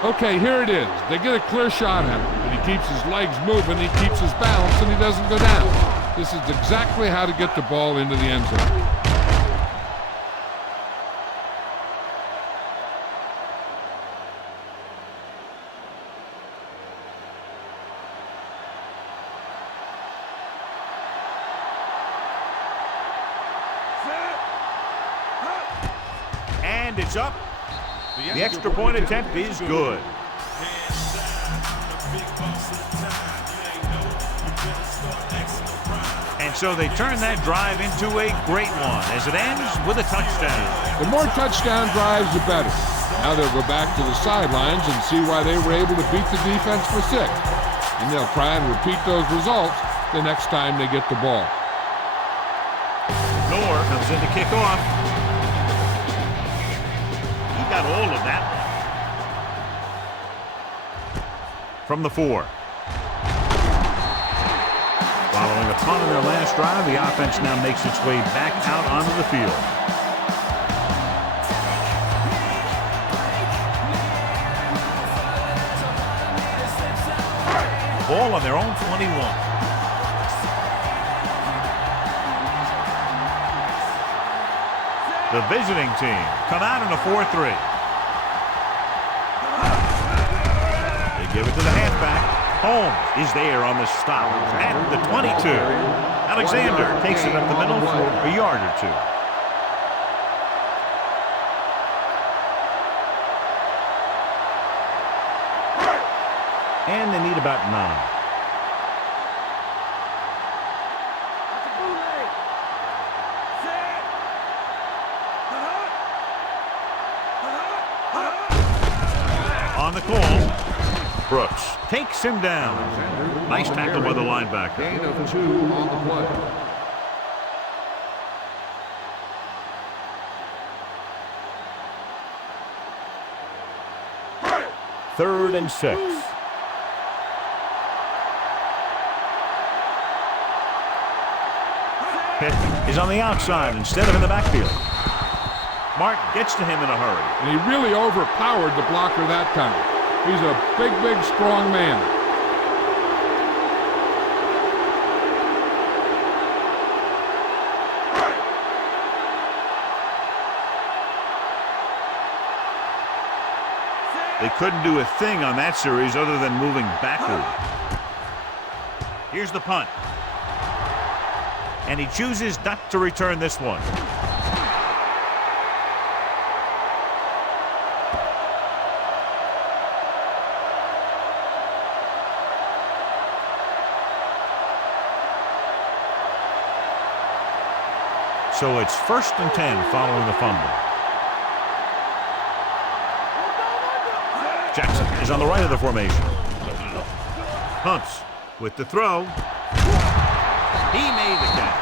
Okay, here it is. They get a clear shot at him, but he keeps his legs moving, he keeps his balance, and he doesn't go down. This is exactly how to get the ball into the end zone. And it's up. The extra point attempt is good. And so they turn that drive into a great one as it ends with a touchdown. The more touchdown drives, the better. Now they'll go back to the sidelines and see why they were able to beat the defense for 6. And they'll try and repeat those results the next time they get the ball. Noor comes in to kick off. He got hold of that one. From the 4. Following a punt on their last drive, the offense now makes its way back out onto the field. Ball on their own 21. The visiting team come out in a 4-3. They give it to the halfback. Holmes is there on the stop at the 22. Alexander takes it up the middle for a yard or 2. And they need about 9. On the call, Brooks takes him down. Nice tackle by the linebacker. Gain of 2 on the play. Third and 6. Pitt is on the outside instead of in the backfield. Martin gets to him in a hurry. And he really overpowered the blocker that time. He's a big, strong man. They couldn't do a thing on that series other than moving backward. Here's the punt. And he chooses not to return this one. So it's 1st and 10 following the fumble. Jackson is on the right of the formation. Hunts with the throw. He made the catch.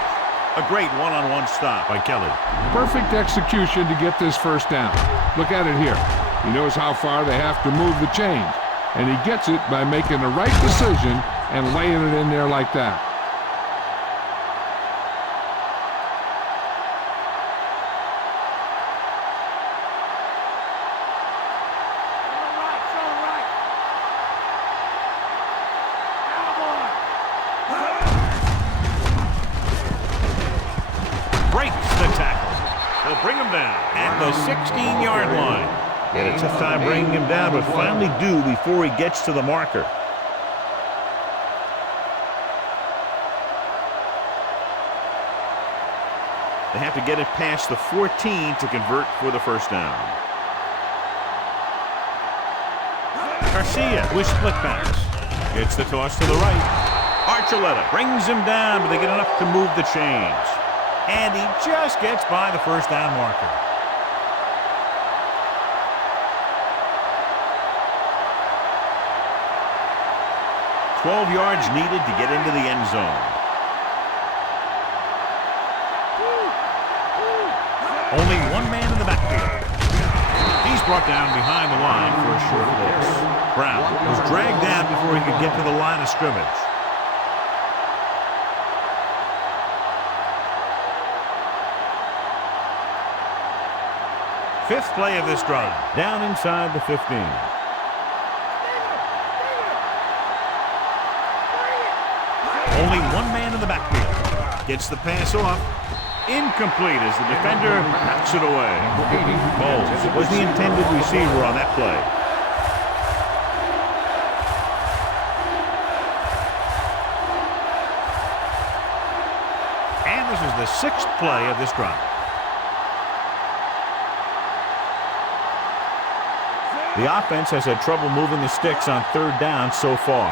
A great one-on-one stop by Kelly. Perfect execution to get this first down. Look at it here. He knows how far they have to move the chains, and he gets it by making the right decision and laying it in there like that. Bring him down at the 16-yard line. He had a tough time bringing him down, but finally do before he gets to the marker. They have to get it past the 14 to convert for the first down. Garcia with split backs. Gets the toss to the right. Archuleta brings him down, but they get enough to move the chains. And he just gets by the first down marker. "12 yards needed to get into the end zone. Only one man in the backfield. He's brought down behind the line for a short loss. Brown was dragged down before he could get to the line of scrimmage. Fifth play of this drive, down inside the 15. Only one man in the backfield. Gets the pass off. Incomplete as the defender knocks it away. Bowles was the intended receiver on that play. And this is the sixth play of this drive. The offense has had trouble moving the sticks on third down so far.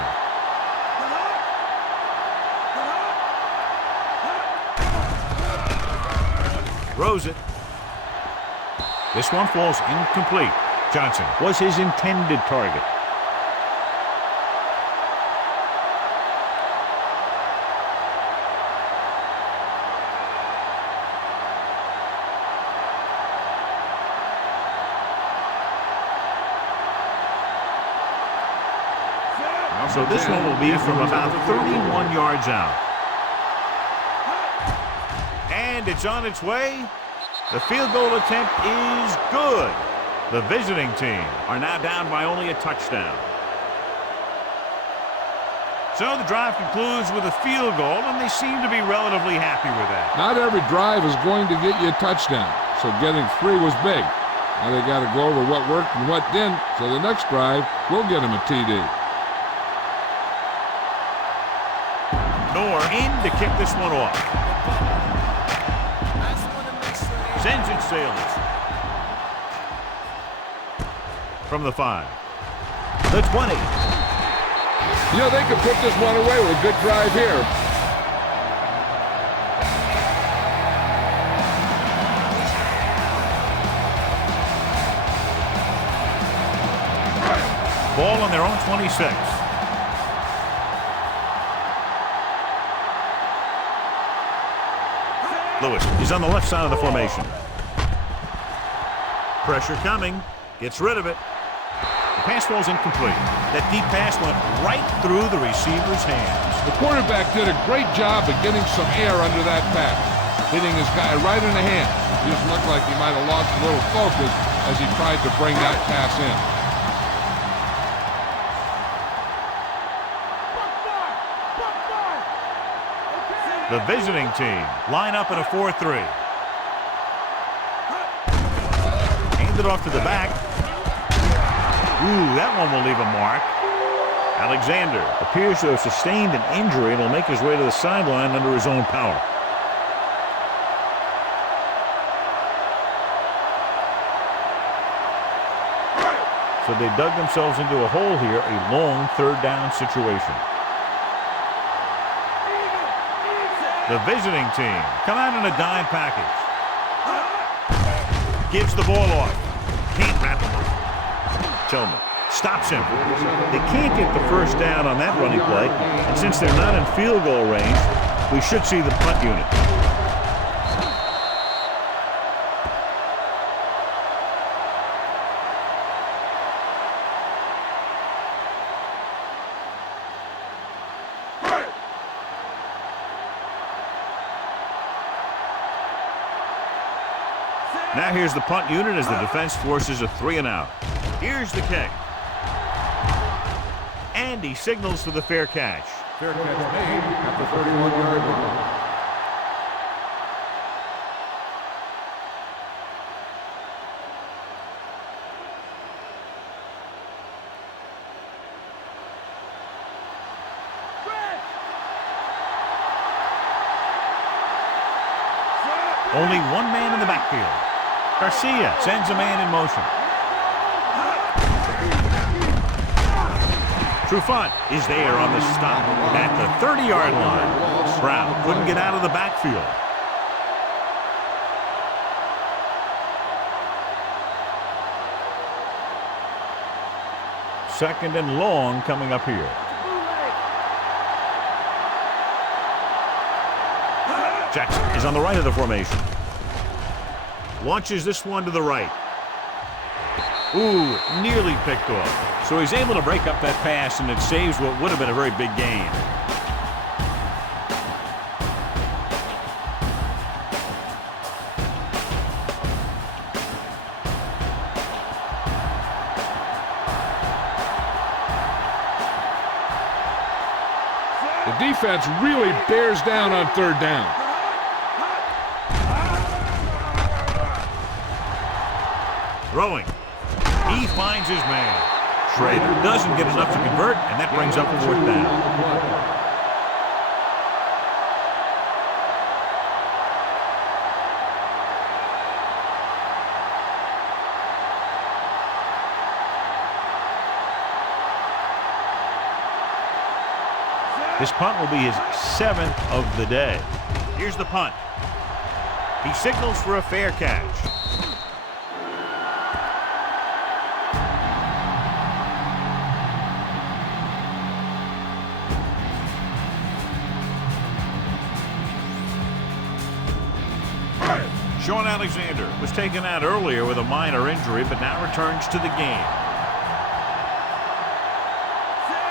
Throws it. This one falls incomplete. Johnson was his intended target. So this one will be from about 31 yards out. And it's on its way. The field goal attempt is good. The visiting team are now down by only a touchdown. So the drive concludes with a field goal, and they seem to be relatively happy with that. Not every drive is going to get you a touchdown, so getting 3 was big. Now they got to go over what worked and what didn't, so the next drive will get them a TD. In to kick this one off. Sends it sailing. From the 5. The 20. You know, they could put this one away with a good drive here. Ball on their own 26. Lewis is on the left side of the formation. Pressure coming. Gets rid of it. The pass ball's incomplete. That deep pass went right through the receiver's hands. The quarterback did a great job of getting some air under that pass, hitting his guy right in the hand. He just looked like he might have lost a little focus as he tried to bring that pass in. The visiting team line up in a 4-3. Hand it off to the back. Ooh, that one will leave a mark. Alexander appears to have sustained an injury and will make his way to the sideline under his own power. So they dug themselves into a hole here, a long third down situation. The visiting team come out in a dime package. Gives the ball off. Can't wrap him up. Tillman stops him. They can't get the first down on that running play, and since they're not in field goal range, we should see the punt unit. Now here's the punt unit as the defense forces a 3-and-out. Here's the kick. And he signals for the fair catch. Fair catch made at the 31-yard line. Only one man in the backfield. Garcia sends a man in motion. Trufant is there on the stop at the 30-yard line. Brown couldn't get out of the backfield. Second and long coming up here. Jackson is on the right of the formation. Launches this one to the right. Ooh, nearly picked off. So he's able to break up that pass, and it saves what would have been a very big gain. The defense really bears down on third down. Throwing. He finds his man. Schrader doesn't get enough to convert, and that brings up fourth down. This punt will be his 7th of the day. Here's the punt. He signals for a fair catch. Sean Alexander was taken out earlier with a minor injury, but now returns to the game.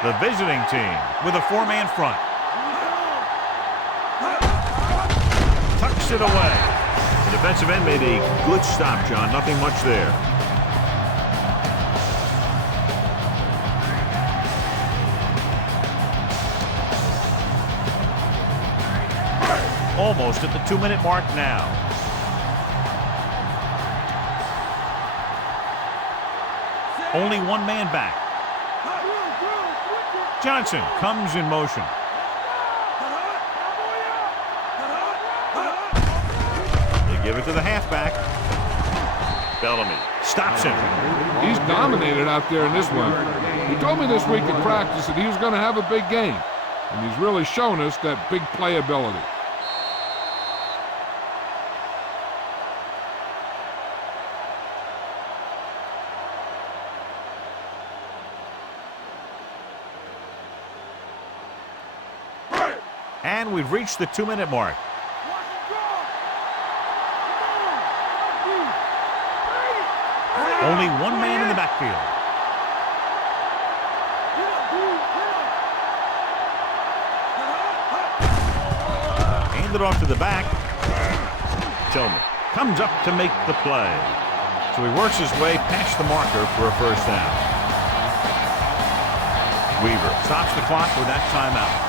The visiting team with a 4-man front. Tucks it away. The defensive end made a good stop, John. Nothing much there. Almost at the 2-minute mark now. Only one man back. Johnson comes in motion. They give it to the halfback. Bellamy stops him. He's dominated out there in this one. He told me this week in practice that he was going to have a big game, and he's really shown us that big playability. And we've reached the 2-minute mark. Only one man in the backfield. Handed off to the back. Tillman comes up to make the play. So he works his way past the marker for a first down. Weaver stops the clock with that timeout.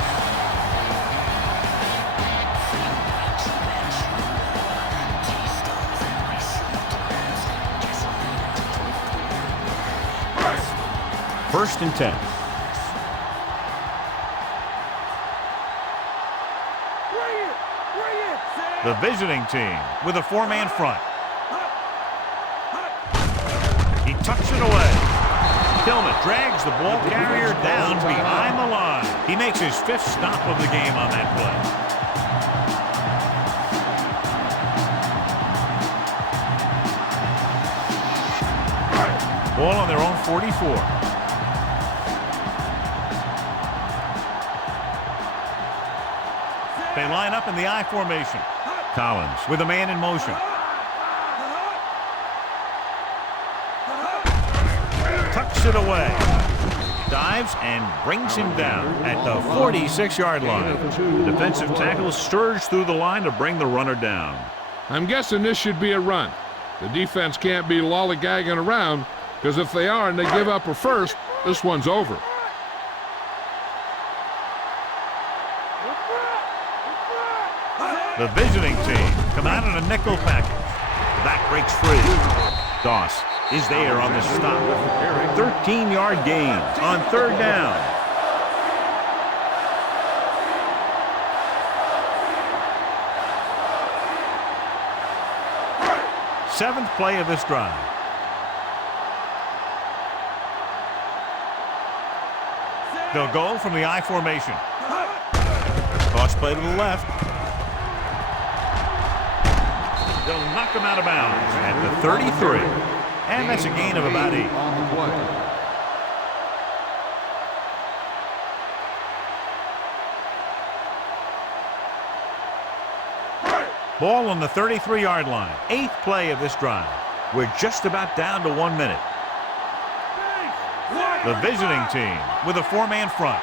First and 10. The visiting team with a 4-man front. He tucks it away. Tillman drags the ball carrier down behind the line. He makes his 5th stop of the game on that play. Ball on their own 44. They line up in the I formation. Collins with a man in motion. Tucks it away. Dives and brings him down at the 46-yard line. The defensive tackle surged through the line to bring the runner down. I'm guessing this should be a run. The defense can't be lollygagging around, because if they are and they give up a first, this one's over. The visiting team come out in a nickel package. The back breaks free. Doss is there on the stop. 13-yard gain on third down. Seventh play of this drive. They'll go from the I formation. Toss play to the left. They'll knock him out of bounds at the 33. And that's a gain of about 8. On the play. Ball on the 33-yard line. 8th play of this drive. We're just about down to 1 minute. The visiting team with a 4-man front.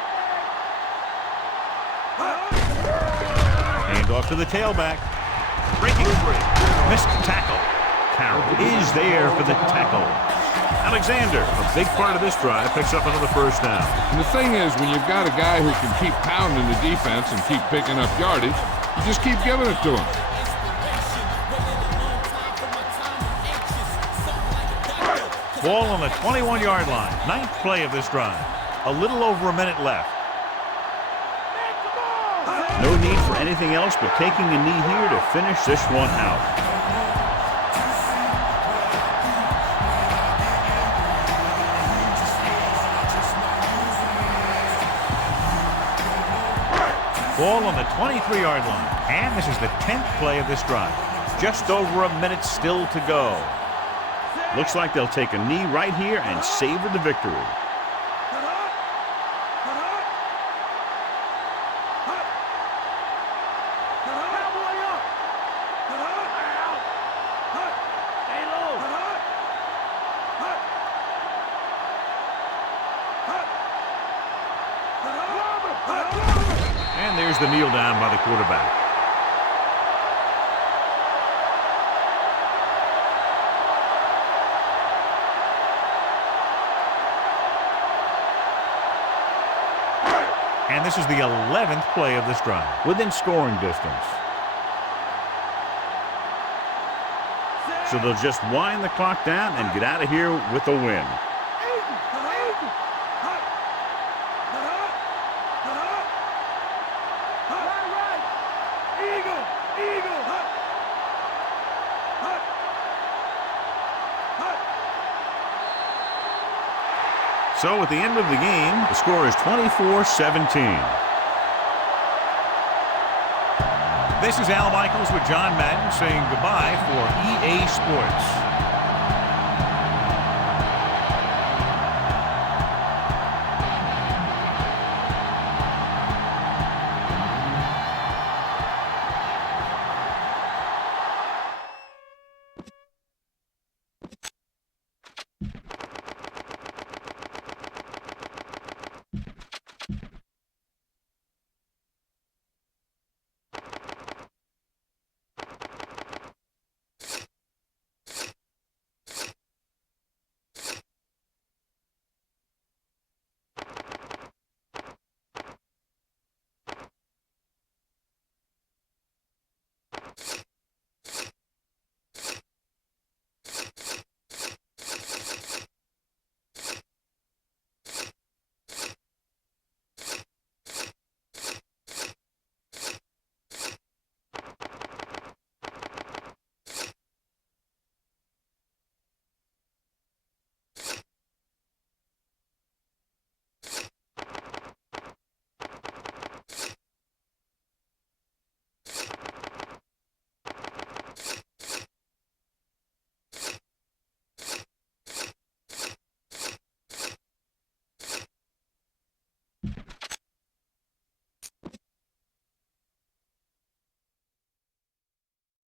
Hand off to the tailback. Breaking free. Missed tackle. Carroll is there for the tackle. Alexander, a big part of this drive, picks up another first down. And the thing is, when you've got a guy who can keep pounding the defense and keep picking up yardage, you just keep giving it to him. Ball on the 21-yard line. 9th play of this drive. A little over a minute left. No need for anything else but taking a knee here to finish this one out. Ball on the 23-yard line. And this is the 10th play of this drive. Just over a minute still to go. Looks like they'll take a knee right here and savor the victory. And there's the kneel down by the quarterback. And this is the 11th play of this drive, within scoring distance. So they'll just wind the clock down and get out of here with a win. So at the end of the game, the score is 24-17. This is Al Michaels with John Madden saying goodbye for EA Sports.